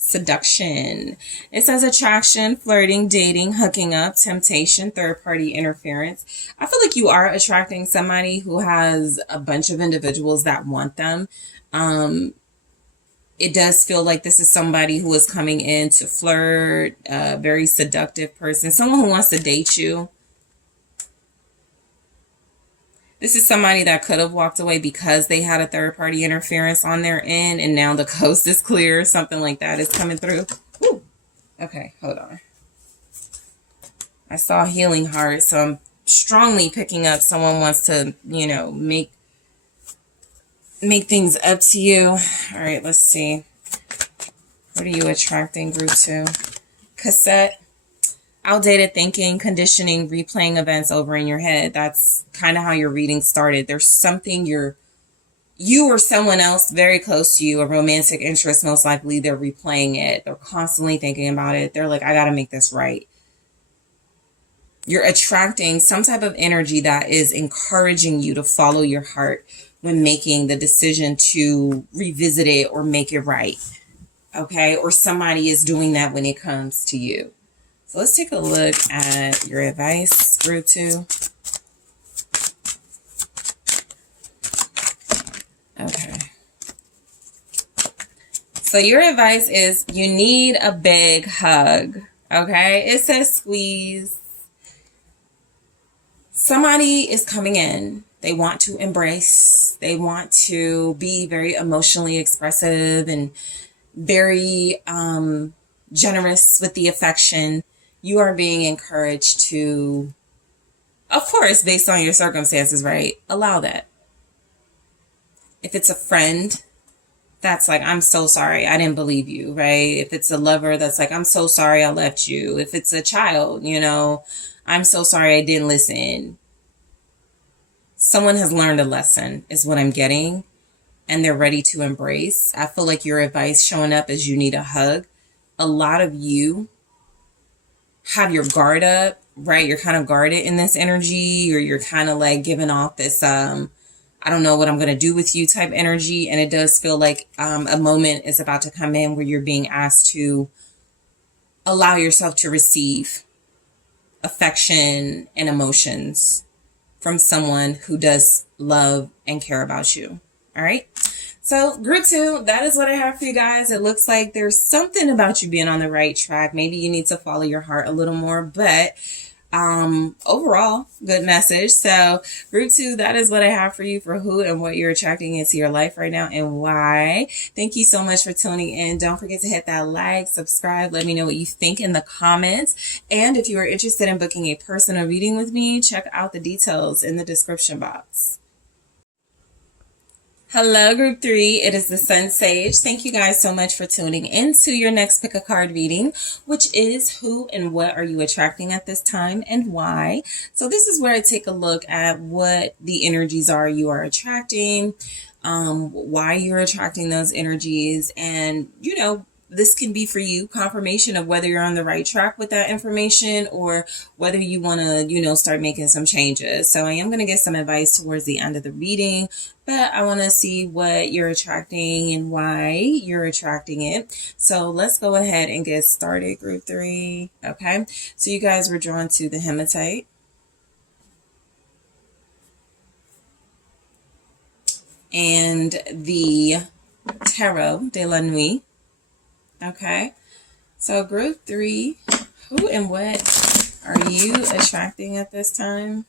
Seduction. It says attraction, flirting, dating, hooking up, temptation, third-party interference. I feel like you are attracting somebody who has a bunch of individuals that want them. It does feel like this is somebody who is coming in to flirt, a very seductive person, someone who wants to date you. This is somebody that could have walked away because they had a third-party interference on their end, and now the coast is clear. Something like that is coming through. Woo. Okay, hold on. I saw Healing Heart, so I'm strongly picking up someone wants to, you know, make things up to you. All right, let's see. What are you attracting, group 2? Cassette. Outdated thinking, conditioning, replaying events over in your head. That's kind of how your reading started. There's something you or someone else very close to you, a romantic interest, most likely they're replaying it. They're constantly thinking about it. They're like, I got to make this right. You're attracting some type of energy that is encouraging you to follow your heart when making the decision to revisit it or make it right. Okay? Or somebody is doing that when it comes to you. So let's take a look at your advice, group 2. Okay. So your advice is you need a big hug. Okay? It says squeeze. Somebody is coming in. They want to embrace. They want to be very emotionally expressive and very generous with the affection. You are being encouraged to, of course, based on your circumstances, right? Allow that. If it's a friend, that's like, I'm so sorry, I didn't believe you, right? If it's a lover, that's like, I'm so sorry I left you. If it's a child, you know, I'm so sorry I didn't listen. Someone has learned a lesson is what I'm getting, and they're ready to embrace. I feel like your advice showing up is you need a hug. A lot of you have your guard up, right? You're kind of guarded in this energy, or you're kind of like giving off this, I don't know what I'm going to do with you type energy. And it does feel like a moment is about to come in where you're being asked to allow yourself to receive affection and emotions from someone who does love and care about you. All right. So group 2, that is what I have for you guys. It looks like there's something about you being on the right track. Maybe you need to follow your heart a little more, but overall, good message. So group 2, that is what I have for you for who and what you're attracting into your life right now and why. Thank you so much for tuning in. Don't forget to hit that like, subscribe, let me know what you think in the comments. And if you are interested in booking a personal reading with me, check out the details in the description box. Hello, group 3. It is the SunSage. Thank you guys so much for tuning into your next pick a card reading, which is who and what are you attracting at this time and why. So this is where I take a look at what the energies are you are attracting, why you're attracting those energies, and this can be for you confirmation of whether you're on the right track with that information or whether you want to, start making some changes. So I am going to get some advice towards the end of the reading, but I want to see what you're attracting and why you're attracting it. So let's go ahead and get started, group 3. Okay. So you guys were drawn to the hematite. And the Tarot de la Nuit. Okay, so group 3, who and what are you attracting at this time?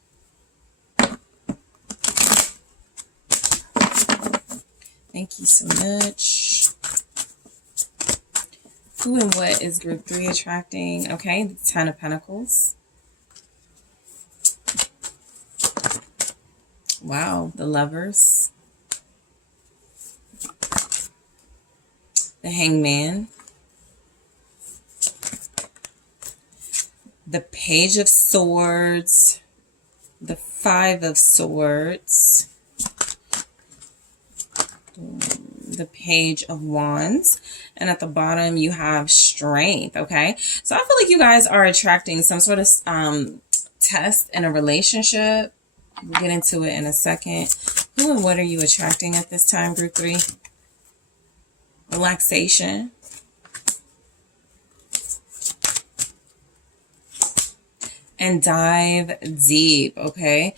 Thank you so much. Who and what is group 3 attracting? Okay, the 10 of Pentacles. Wow, the Lovers. The Hangman. The Page of Swords, the 5 of Swords, the Page of Wands, and at the bottom you have Strength, okay? So I feel like you guys are attracting some sort of test in a relationship. We'll get into it in a second. Who and what are you attracting at this time, group 3? Relaxation. And dive deep, okay?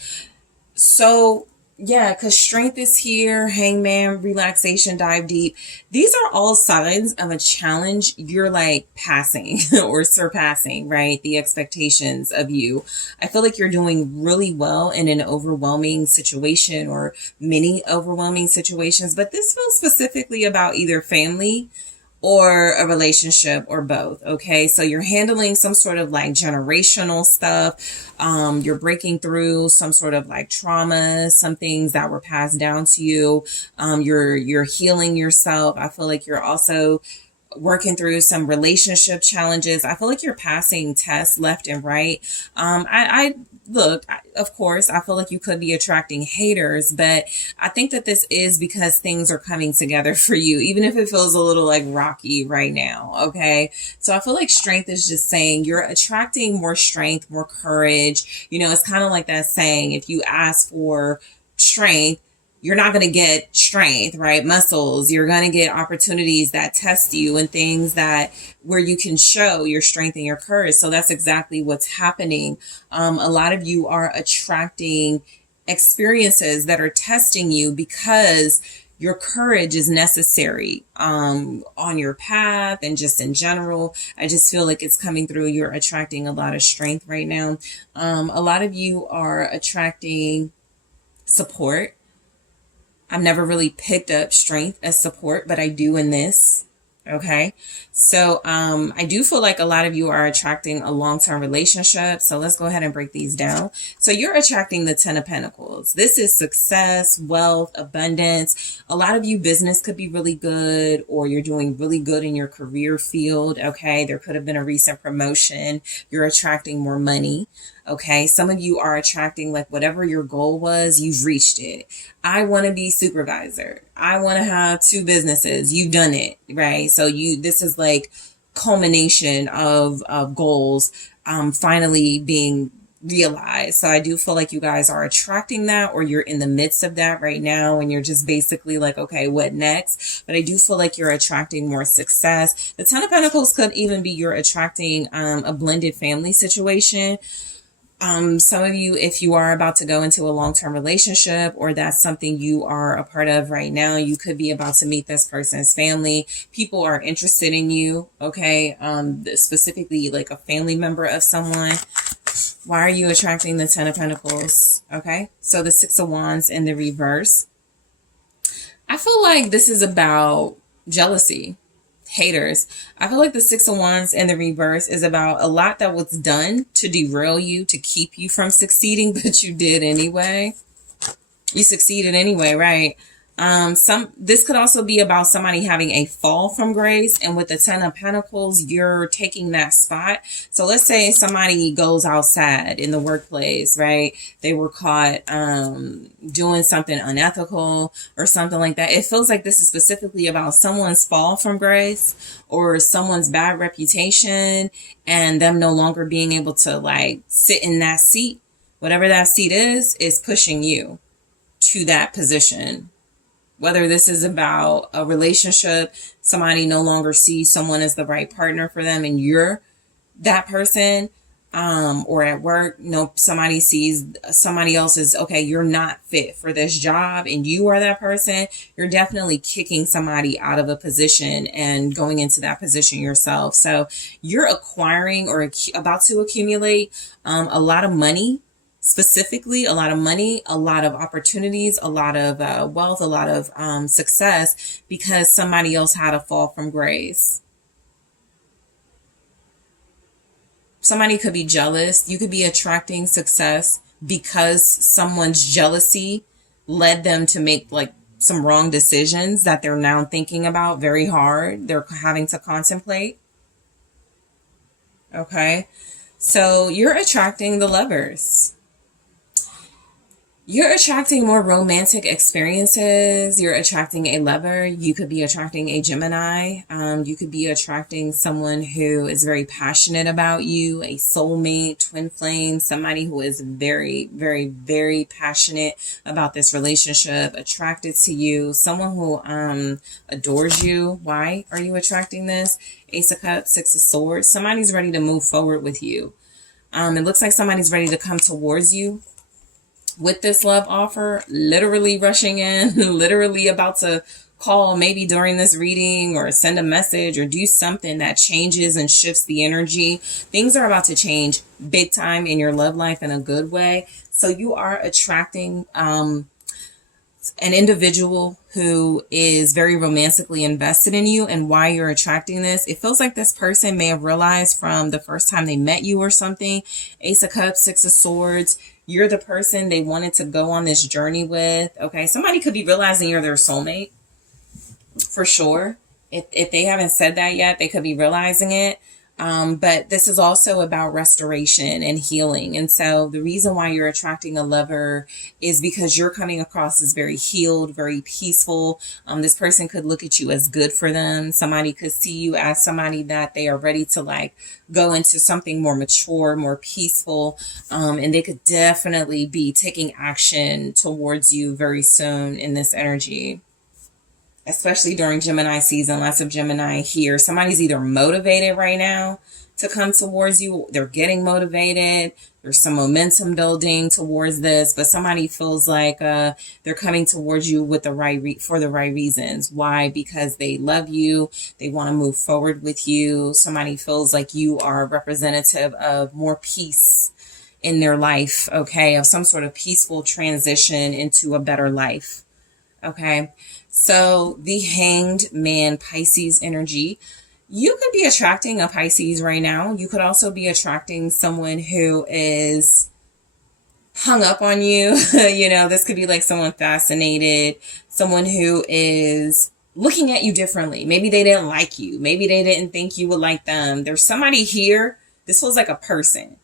So, yeah, because strength is here, hangman, relaxation, dive deep. These are all signs of a challenge you're like passing or surpassing, right? The expectations of you. I feel like you're doing really well in an overwhelming situation or many overwhelming situations, but this feels specifically about either family or a relationship or both. Okay. So you're handling some sort of like generational stuff. You're breaking through some sort of like trauma, some things that were passed down to you. You're healing yourself. I feel like you're also working through some relationship challenges. I feel like you're passing tests left and right. Look, of course, I feel like you could be attracting haters, but I think that this is because things are coming together for you, even if it feels a little like rocky right now. Okay. So I feel like strength is just saying you're attracting more strength, more courage. It's kind of like that saying, if you ask for strength, you're not going to get strength, right? Muscles. You're going to get opportunities that test you and things that where you can show your strength and your courage. So that's exactly what's happening. A lot of you are attracting experiences that are testing you because your courage is necessary on your path and just in general. I just feel like it's coming through. You're attracting a lot of strength right now. A lot of you are attracting support. I've never really picked up strength as support, but I do in this. Okay. So, I do feel like a lot of you are attracting a long-term relationship. So let's go ahead and break these down. So you're attracting the 10 of Pentacles. This is success, wealth, abundance. A lot of you business could be really good, or you're doing really good in your career field. Okay. There could have been a recent promotion. You're attracting more money. Okay. Some of you are attracting like whatever your goal was, you've reached it. I want to be supervisor. I want to have 2 businesses. You've done it, right? So this is like culmination of goals, finally being realized. So I do feel like you guys are attracting that, or you're in the midst of that right now. And you're just basically like, okay, what next? But I do feel like you're attracting more success. The 10 of Pentacles could even be you're attracting, a blended family situation. Some of you, if you are about to go into a long-term relationship, or that's something you are a part of right now, you could be about to meet this person's family. People are interested in you, okay? Specifically like a family member of someone. Why are you attracting the Ten of Pentacles? Okay, so the Six of Wands in the reverse. I feel like this is about jealousy. Haters. I feel like the Six of Wands in the reverse is about a lot that was done to derail you, to keep you from succeeding, but you did anyway. You succeeded anyway, right? This could also be about somebody having a fall from grace, and with the Ten of Pentacles, you're taking that spot. So let's say somebody goes outside in the workplace, right? They were caught doing something unethical or something like that. It feels like this is specifically about someone's fall from grace or someone's bad reputation and them no longer being able to like sit in that seat. Whatever that seat is pushing you to that position. Whether this is about a relationship, somebody no longer sees someone as the right partner for them and you're that person, or at work, somebody sees somebody else as, okay, you're not fit for this job and you are that person. You're definitely kicking somebody out of a position and going into that position yourself. So you're acquiring or about to accumulate a lot of money. Specifically, a lot of money, a lot of opportunities, a lot of wealth, a lot of success because somebody else had a fall from grace. Somebody could be jealous. You could be attracting success because someone's jealousy led them to make like some wrong decisions that they're now thinking about very hard. They're having to contemplate. Okay. So you're attracting the Lovers. You're attracting more romantic experiences. You're attracting a lover. You could be attracting a Gemini. You could be attracting someone who is very passionate about you, a soulmate, twin flame, somebody who is very, very, very passionate about this relationship, attracted to you, someone who adores you. Why are you attracting this? Ace of Cups, Six of Swords. Somebody's ready to move forward with you. It looks like somebody's ready to come towards you with this love offer, literally rushing in, literally about to call maybe during this reading or send a message or do something that changes and shifts the energy. Things are about to change big time in your love life in a good way. So you are attracting an individual who is very romantically invested in you. And why you're attracting this, it feels like this person may have realized from the first time they met you or something. Ace of Cups, Six of Swords. You're the person they wanted to go on this journey with. Okay, somebody could be realizing you're their soulmate for sure. If they haven't said that yet, they could be realizing it. But this is also about restoration and healing. And so the reason why you're attracting a lover is because you're coming across as very healed, very peaceful. This person could look at you as good for them. Somebody could see you as somebody that they are ready to like go into something more mature, more peaceful. And they could definitely be taking action towards you very soon in this energy. Especially during Gemini season, lots of Gemini here. Somebody's either motivated right now to come towards you. They're getting motivated. There's some momentum building towards this, but somebody feels like they're coming towards you with for the right reasons. Why? Because they love you. They want to move forward with you. Somebody feels like you are representative of more peace in their life. Okay. Of some sort of peaceful transition into a better life. Okay. So the Hanged Man, Pisces energy, you could be attracting a Pisces right now. You could also be attracting someone who is hung up on you. This could be like someone fascinated, someone who is looking at you differently. Maybe they didn't like you. Maybe they didn't think you would like them. There's somebody here. This feels like a person.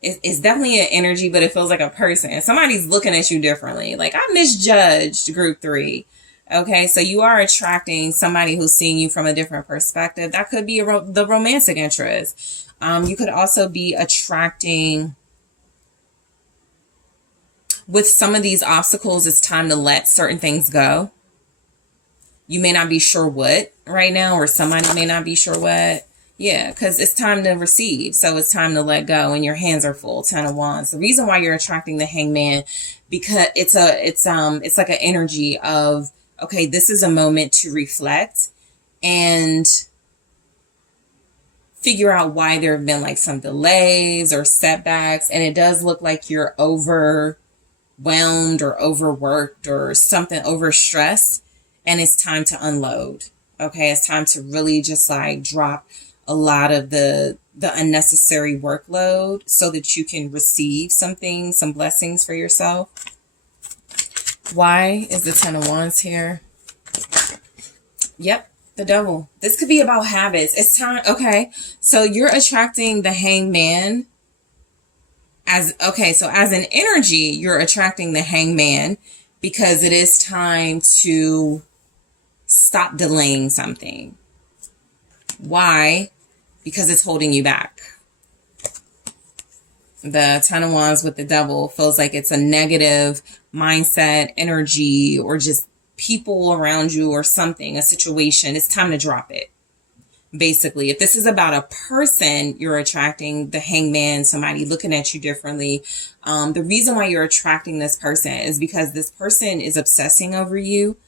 It's definitely an energy, but it feels like a person. Somebody's looking at you differently. Like, I misjudged group 3. Okay, so you are attracting somebody who's seeing you from a different perspective. That could be the romantic interest. You could also be attracting, with some of these obstacles, it's time to let certain things go. You may not be sure what right now, or somebody may not be sure what. Yeah, because it's time to receive. So it's time to let go and your hands are full. 10 of Wands. The reason why you're attracting the Hangman, because it's like an energy of, okay, this is a moment to reflect and figure out why there have been like some delays or setbacks. And it does look like you're overwhelmed or overworked or something, overstressed. And it's time to unload. Okay, it's time to really just like drop a lot of the unnecessary workload so that you can receive something, some blessings for yourself. Why is the 10 of Wands here? Yep, the Devil. This could be about habits. It's time. Okay, so you're attracting the Hangman as, okay, so as an energy, you're attracting the Hangman because it is time to stop delaying something. Why? Because it's holding you back. The 10 of Wands with the Devil feels like it's a negative mindset, energy, or just people around you or something, a situation. It's time to drop it. Basically, if this is about a person, you're attracting the Hangman, somebody looking at you differently. The reason why you're attracting this person is because this person is obsessing over you.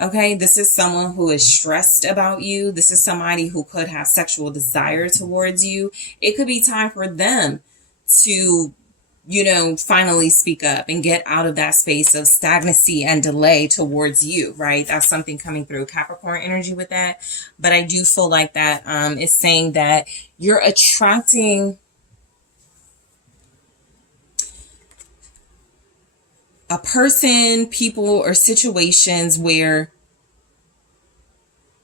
Okay, this is someone who is stressed about you. This is somebody who could have sexual desire towards you. It could be time for them to, you know, finally speak up and get out of that space of stagnancy and delay towards you, right? That's something coming through Capricorn energy with that. But I do feel like that is saying that you're attracting a person, people, or situations where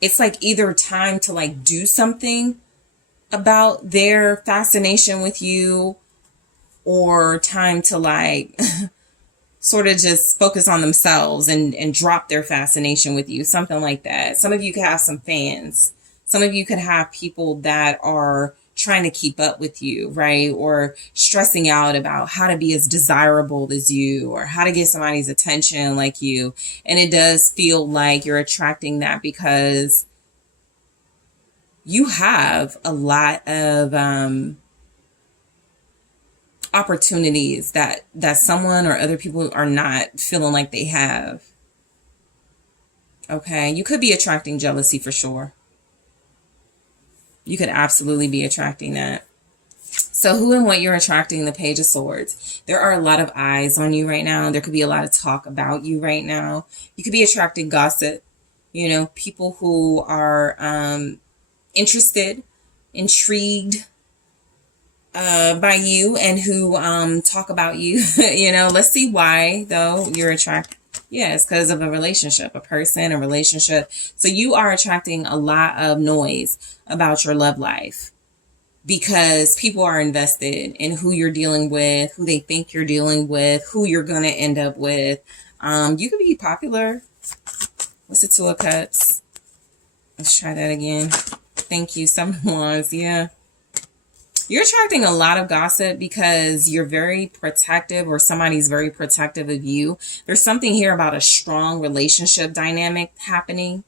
it's like either time to like do something about their fascination with you, or time to like sort of just focus on themselves and drop their fascination with you, something like that. Some of you could have some fans. Some of you could have people that are trying to keep up with you, right? Or stressing out about how to be as desirable as you, or how to get somebody's attention like you. And it does feel like you're attracting that because you have a lot of opportunities that someone or other people are not feeling like they have. Okay, you could be attracting jealousy for sure. You could absolutely be attracting that. So who and what you're attracting, the Page of Swords. There are a lot of eyes on you right now. There could be a lot of talk about you right now. You could be attracting gossip. You know, people who are interested, intrigued by you, and who talk about you. You know, let's see why though you're attracted. Yeah, it's because of a relationship, a person, a relationship. So you are attracting a lot of noise about your love life because people are invested in who you're dealing with, who they think you're dealing with, who you're going to end up with. You could be popular. What's the Two of Cups? Let's try that again. Thank you. 7 of Wands. Yeah. You're attracting a lot of gossip because you're very protective, or somebody's very protective of you. There's something here about a strong relationship dynamic happening.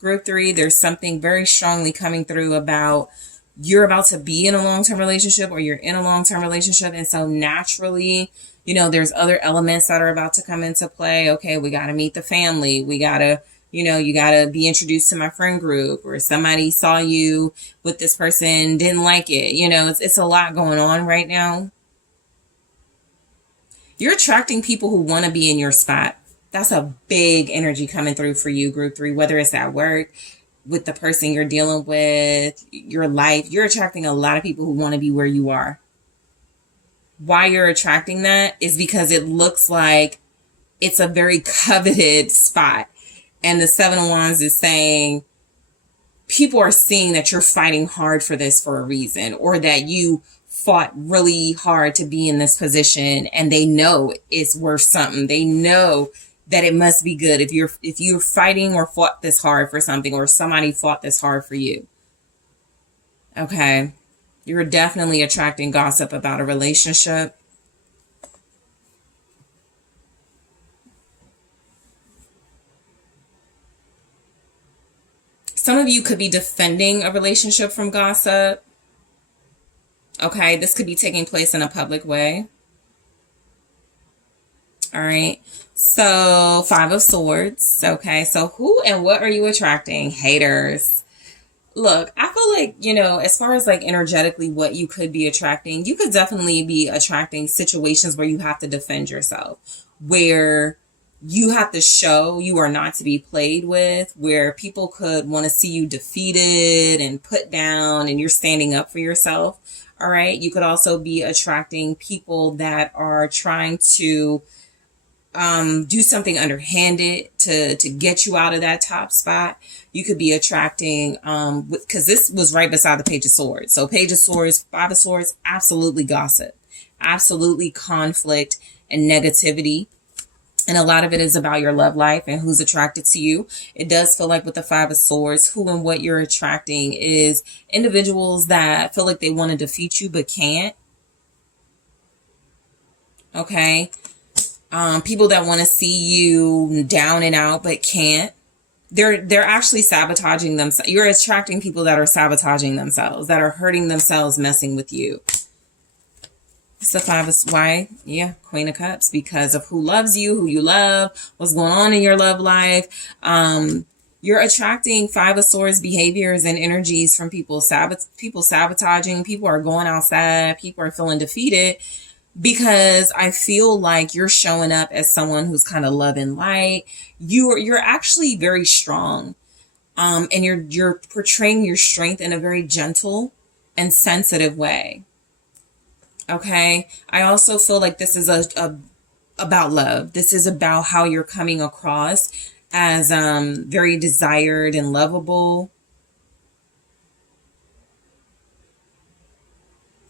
Group 3, there's something very strongly coming through about you're about to be in a long-term relationship, or you're in a long-term relationship. And so naturally, you know, there's other elements that are about to come into play. Okay, we got to meet the family. We got to, you know, you got to be introduced to my friend group, or somebody saw you with this person, didn't like it. You know, it's a lot going on right now. You're attracting people who want to be in your spot. That's a big energy coming through for you, Group 3, whether it's at work, with the person you're dealing with, your life. You're attracting a lot of people who want to be where you are. Why you're attracting that is because it looks like it's a very coveted spot. And the 7 of Wands is saying people are seeing that you're fighting hard for this for a reason, or that you fought really hard to be in this position, and they know it's worth something. They know that it must be good if you're fighting or fought this hard for something, or somebody fought this hard for you. Okay. You're definitely attracting gossip about a relationship. Some of you could be defending a relationship from gossip. Okay, this could be taking place in a public way. All right. So, Five of Swords. Okay, so who and what are you attracting? Haters. Look, I feel like, as far as like energetically what you could be attracting, you could definitely be attracting situations where you have to defend yourself, where you have to show you are not to be played with, where people could want to see you defeated and put down and you're standing up for yourself. All right. You could also be attracting people that are trying to do something underhanded to get you out of that top spot. You could be attracting, because this was right beside the Page of Swords. So Page of Swords, Five of Swords, absolutely gossip, absolutely conflict and negativity. And a lot of it is about your love life and who's attracted to you. It does feel like with the Five of Swords, who and what you're attracting is individuals that feel like they want to defeat you but can't. Okay. People that want to see you down and out but can't. They're actually sabotaging themselves. You're attracting people that are sabotaging themselves, that are hurting themselves, messing with you. It's the Five of why? Yeah, Queen of Cups, because of who loves you, who you love, what's going on in your love life. You're attracting Five of Swords behaviors and energies from people sabotaging. People are going outside. People are feeling defeated. Because I feel like you're showing up as someone who's kind of love and light. You're actually very strong. And you're portraying your strength in a very gentle and sensitive way. Okay. I also feel like this is about love. This is about how you're coming across as very desired and lovable.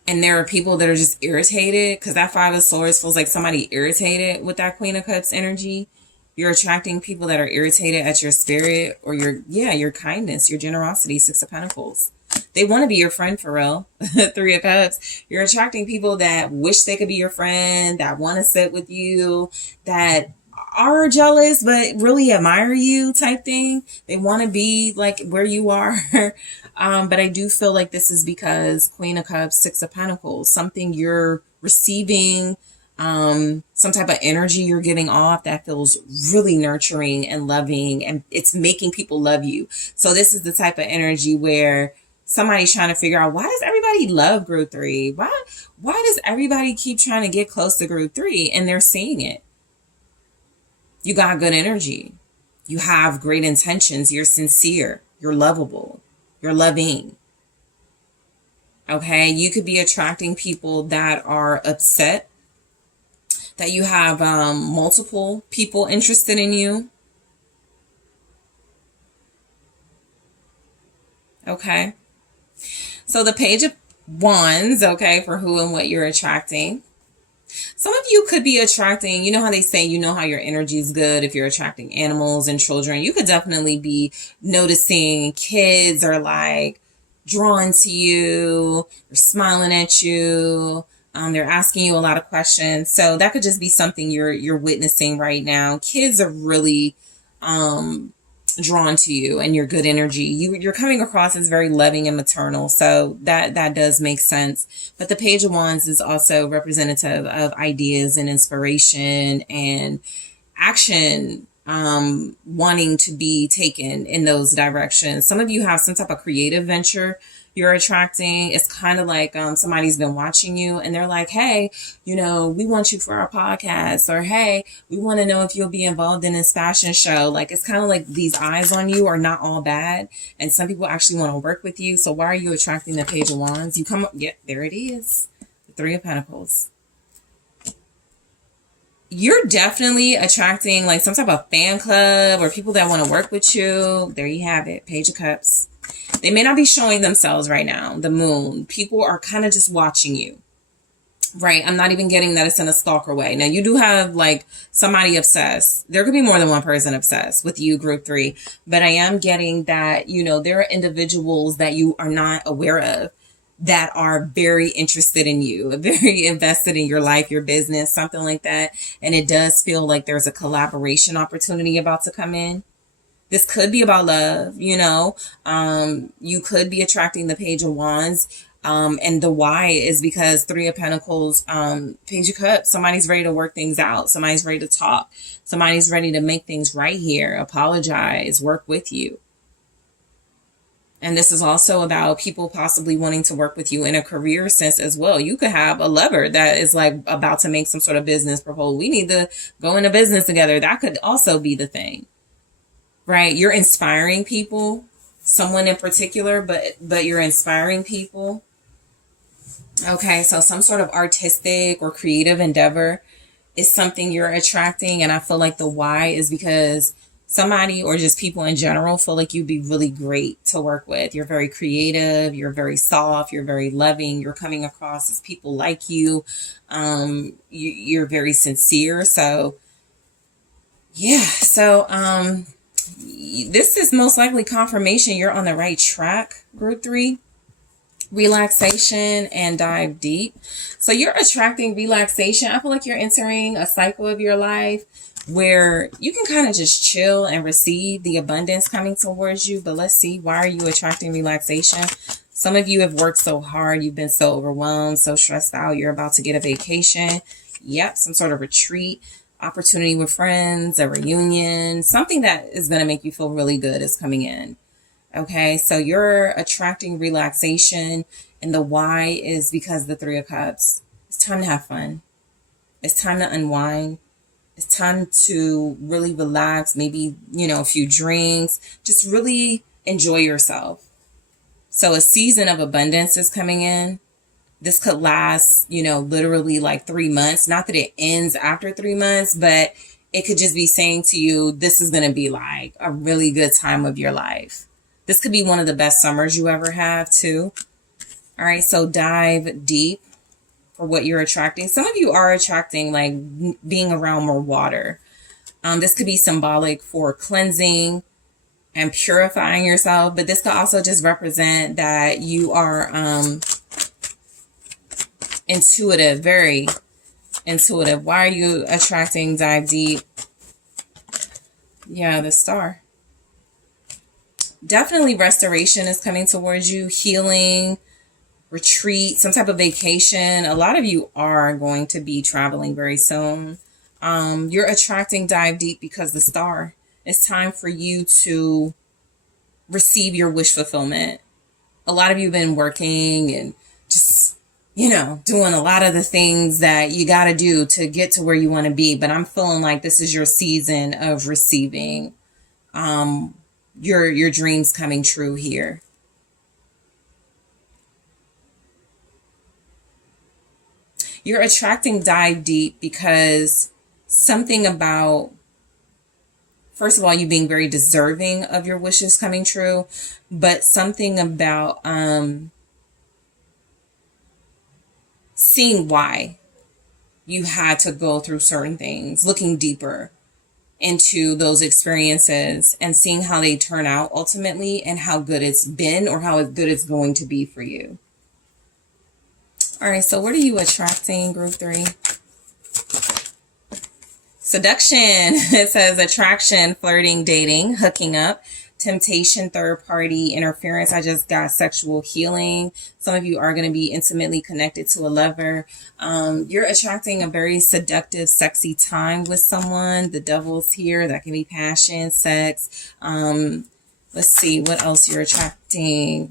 And there are people that are just irritated because that Five of Swords feels like somebody irritated with that Queen of Cups energy. You're attracting people that are irritated at your spirit or your kindness, your generosity, Six of Pentacles. They want to be your friend for real. Three of Cups. You're attracting people that wish they could be your friend, that want to sit with you, that are jealous but really admire you type thing. They want to be like where you are. But I do feel like this is because Queen of Cups, Six of Pentacles, something you're receiving, some type of energy you're giving off that feels really nurturing and loving, and it's making people love you. So this is the type of energy where somebody's trying to figure out, why does everybody love group 3? Why does everybody keep trying to get close to group 3? And they're seeing it. You got good energy. You have great intentions. You're sincere. You're lovable. You're loving. Okay. You could be attracting people that are upset that you have multiple people interested in you. Okay. So the Page of Wands, okay, for who and what you're attracting. Some of you could be attracting, you know how they say, you know how your energy is good if you're attracting animals and children. You could definitely be noticing kids are like drawn to you, they're smiling at you, they're asking you a lot of questions. So that could just be something you're witnessing right now. Kids are really drawn to you and your good energy. You're coming across as very loving and maternal. So that does make sense. But the Page of Wands is also representative of ideas and inspiration and action, wanting to be taken in those directions. Some of you have some type of creative venture you're attracting. It's kind of like somebody's been watching you and they're like, hey, we want you for our podcast, or hey, we want to know if you'll be involved in this fashion show. Like, it's kind of like these eyes on you are not all bad, and some people actually want to work with you. So why are you attracting the Page of Wands? You come up, yeah, there it is, the Three of Pentacles. You're definitely attracting like some type of fan club or people that want to work with you. There you have it, Page of Cups. They may not be showing themselves right now. The Moon. People are kind of just watching you. Right? I'm not even getting that it's in a stalker way. Now, you do have like somebody obsessed. There could be more than one person obsessed with you, group 3. But I am getting that, there are individuals that you are not aware of that are very interested in you, very invested in your life, your business, something like that. And it does feel like there's a collaboration opportunity about to come in. This could be about love, you know. You could be attracting the Page of Wands. And the why is because Three of Pentacles, Page of Cups, somebody's ready to work things out. Somebody's ready to talk. Somebody's ready to make things right here, apologize, work with you. And this is also about people possibly wanting to work with you in a career sense as well. You could have a lover that is like about to make some sort of business proposal. We need to go into business together. That could also be the thing, right? You're inspiring people, someone in particular, but you're inspiring people. Okay, so some sort of artistic or creative endeavor is something you're attracting. And I feel like the why is because somebody or just people in general feel like you'd be really great to work with. You're very creative. You're very soft. You're very loving. You're coming across as people like you. You're very sincere. So, yeah. So, this is most likely confirmation you're on the right track, Group 3. Relaxation and dive deep. So you're attracting relaxation. I feel like you're entering a cycle of your life where you can kind of just chill and receive the abundance coming towards you. But let's see, why are you attracting relaxation? Some of you have worked so hard. You've been so overwhelmed, so stressed out. You're about to get a vacation. Yep, some sort of retreat, opportunity with friends, a reunion, something that is going to make you feel really good is coming in. Okay, so you're attracting relaxation, and the why is because the Three of Cups. It's time to have fun. It's time to unwind. It's time to really relax, maybe, you know, a few drinks. Just really enjoy yourself. So a season of abundance is coming in. This could last, you know, literally like 3 months. Not that it ends after 3 months, but it could just be saying to you, this is going to be like a really good time of your life. This could be one of the best summers you ever have too. All right, so dive deep for what you're attracting. Some of you are attracting like being around more water. This could be symbolic for cleansing and purifying yourself, but this could also just represent that you are intuitive, very intuitive. Why are you attracting dive deep? Yeah, the Star. Definitely restoration is coming towards you, healing, retreat, some type of vacation. A lot of you are going to be traveling very soon. You're attracting dive deep because the Star. It's time for you to receive your wish fulfillment. A lot of you have been working and just, you know, doing a lot of the things that you got to do to get to where you want to be. But I'm feeling like this is your season of receiving your dreams coming true here. You're attracting dive deep because something about, first of all, you being very deserving of your wishes coming true, but something about seeing why you had to go through certain things, looking deeper into those experiences and seeing how they turn out ultimately and how good it's been or how good it's going to be for you. All right, so what are you attracting, Group 3? Seduction. It says attraction, flirting, dating, hooking up, temptation, third party interference. I just got sexual healing. Some of you are going to be intimately connected to a lover. You're attracting a very seductive, sexy time with someone. The Devil's here. That can be passion, sex. Let's see what else you're attracting.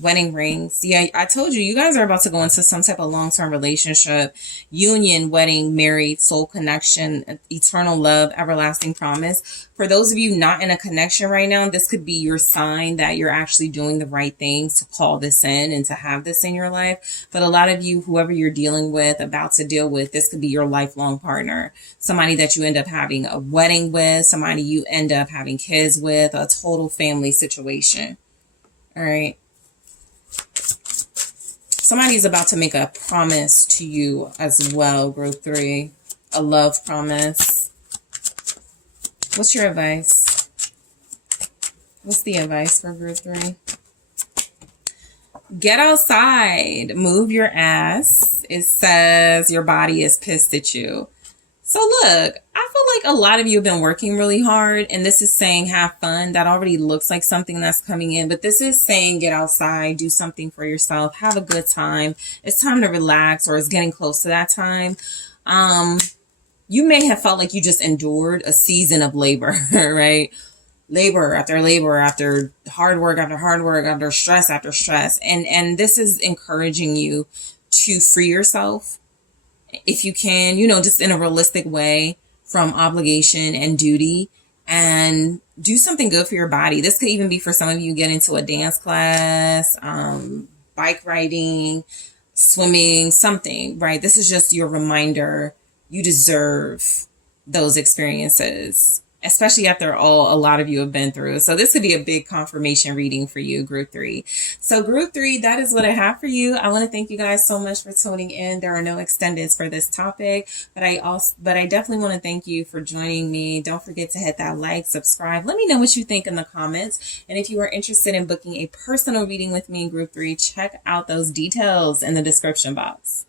Wedding rings. Yeah, I told you, you guys are about to go into some type of long-term relationship, union, wedding, married, soul connection, eternal love, everlasting promise. For those of you not in a connection right now, this could be your sign that you're actually doing the right things to call this in and to have this in your life. But a lot of you, whoever you're dealing with, about to deal with, this could be your lifelong partner. Somebody that you end up having a wedding with, somebody you end up having kids with, a total family situation. All right. Somebody's about to make a promise to you as well, Group 3. A love promise. What's your advice? What's the advice for Group 3? Get outside. Move your ass. It says your body is pissed at you. So look, I feel like like a lot of you have been working really hard, and this is saying have fun. That already looks like something that's coming in, but this is saying get outside, do something for yourself, have a good time. It's time to relax, or it's getting close to that time. You may have felt like you just endured a season of labor, right? Labor after hard work after stress after stress. And this is encouraging you to free yourself, if you can, just in a realistic way, from obligation and duty, and do something good for your body. This could even be for some of you, get into a dance class, bike riding, swimming, something, right? This is just your reminder. You deserve those experiences, especially after all a lot of you have been through. So this could be a big confirmation reading for you, group 3. So group 3, that is what I have for you. I want to thank you guys so much for tuning in. There are no extendeds for this topic, but I definitely want to thank you for joining me. Don't forget to hit that like, subscribe. Let me know what you think in the comments. And if you are interested in booking a personal reading with me in group 3, check out those details in the description box.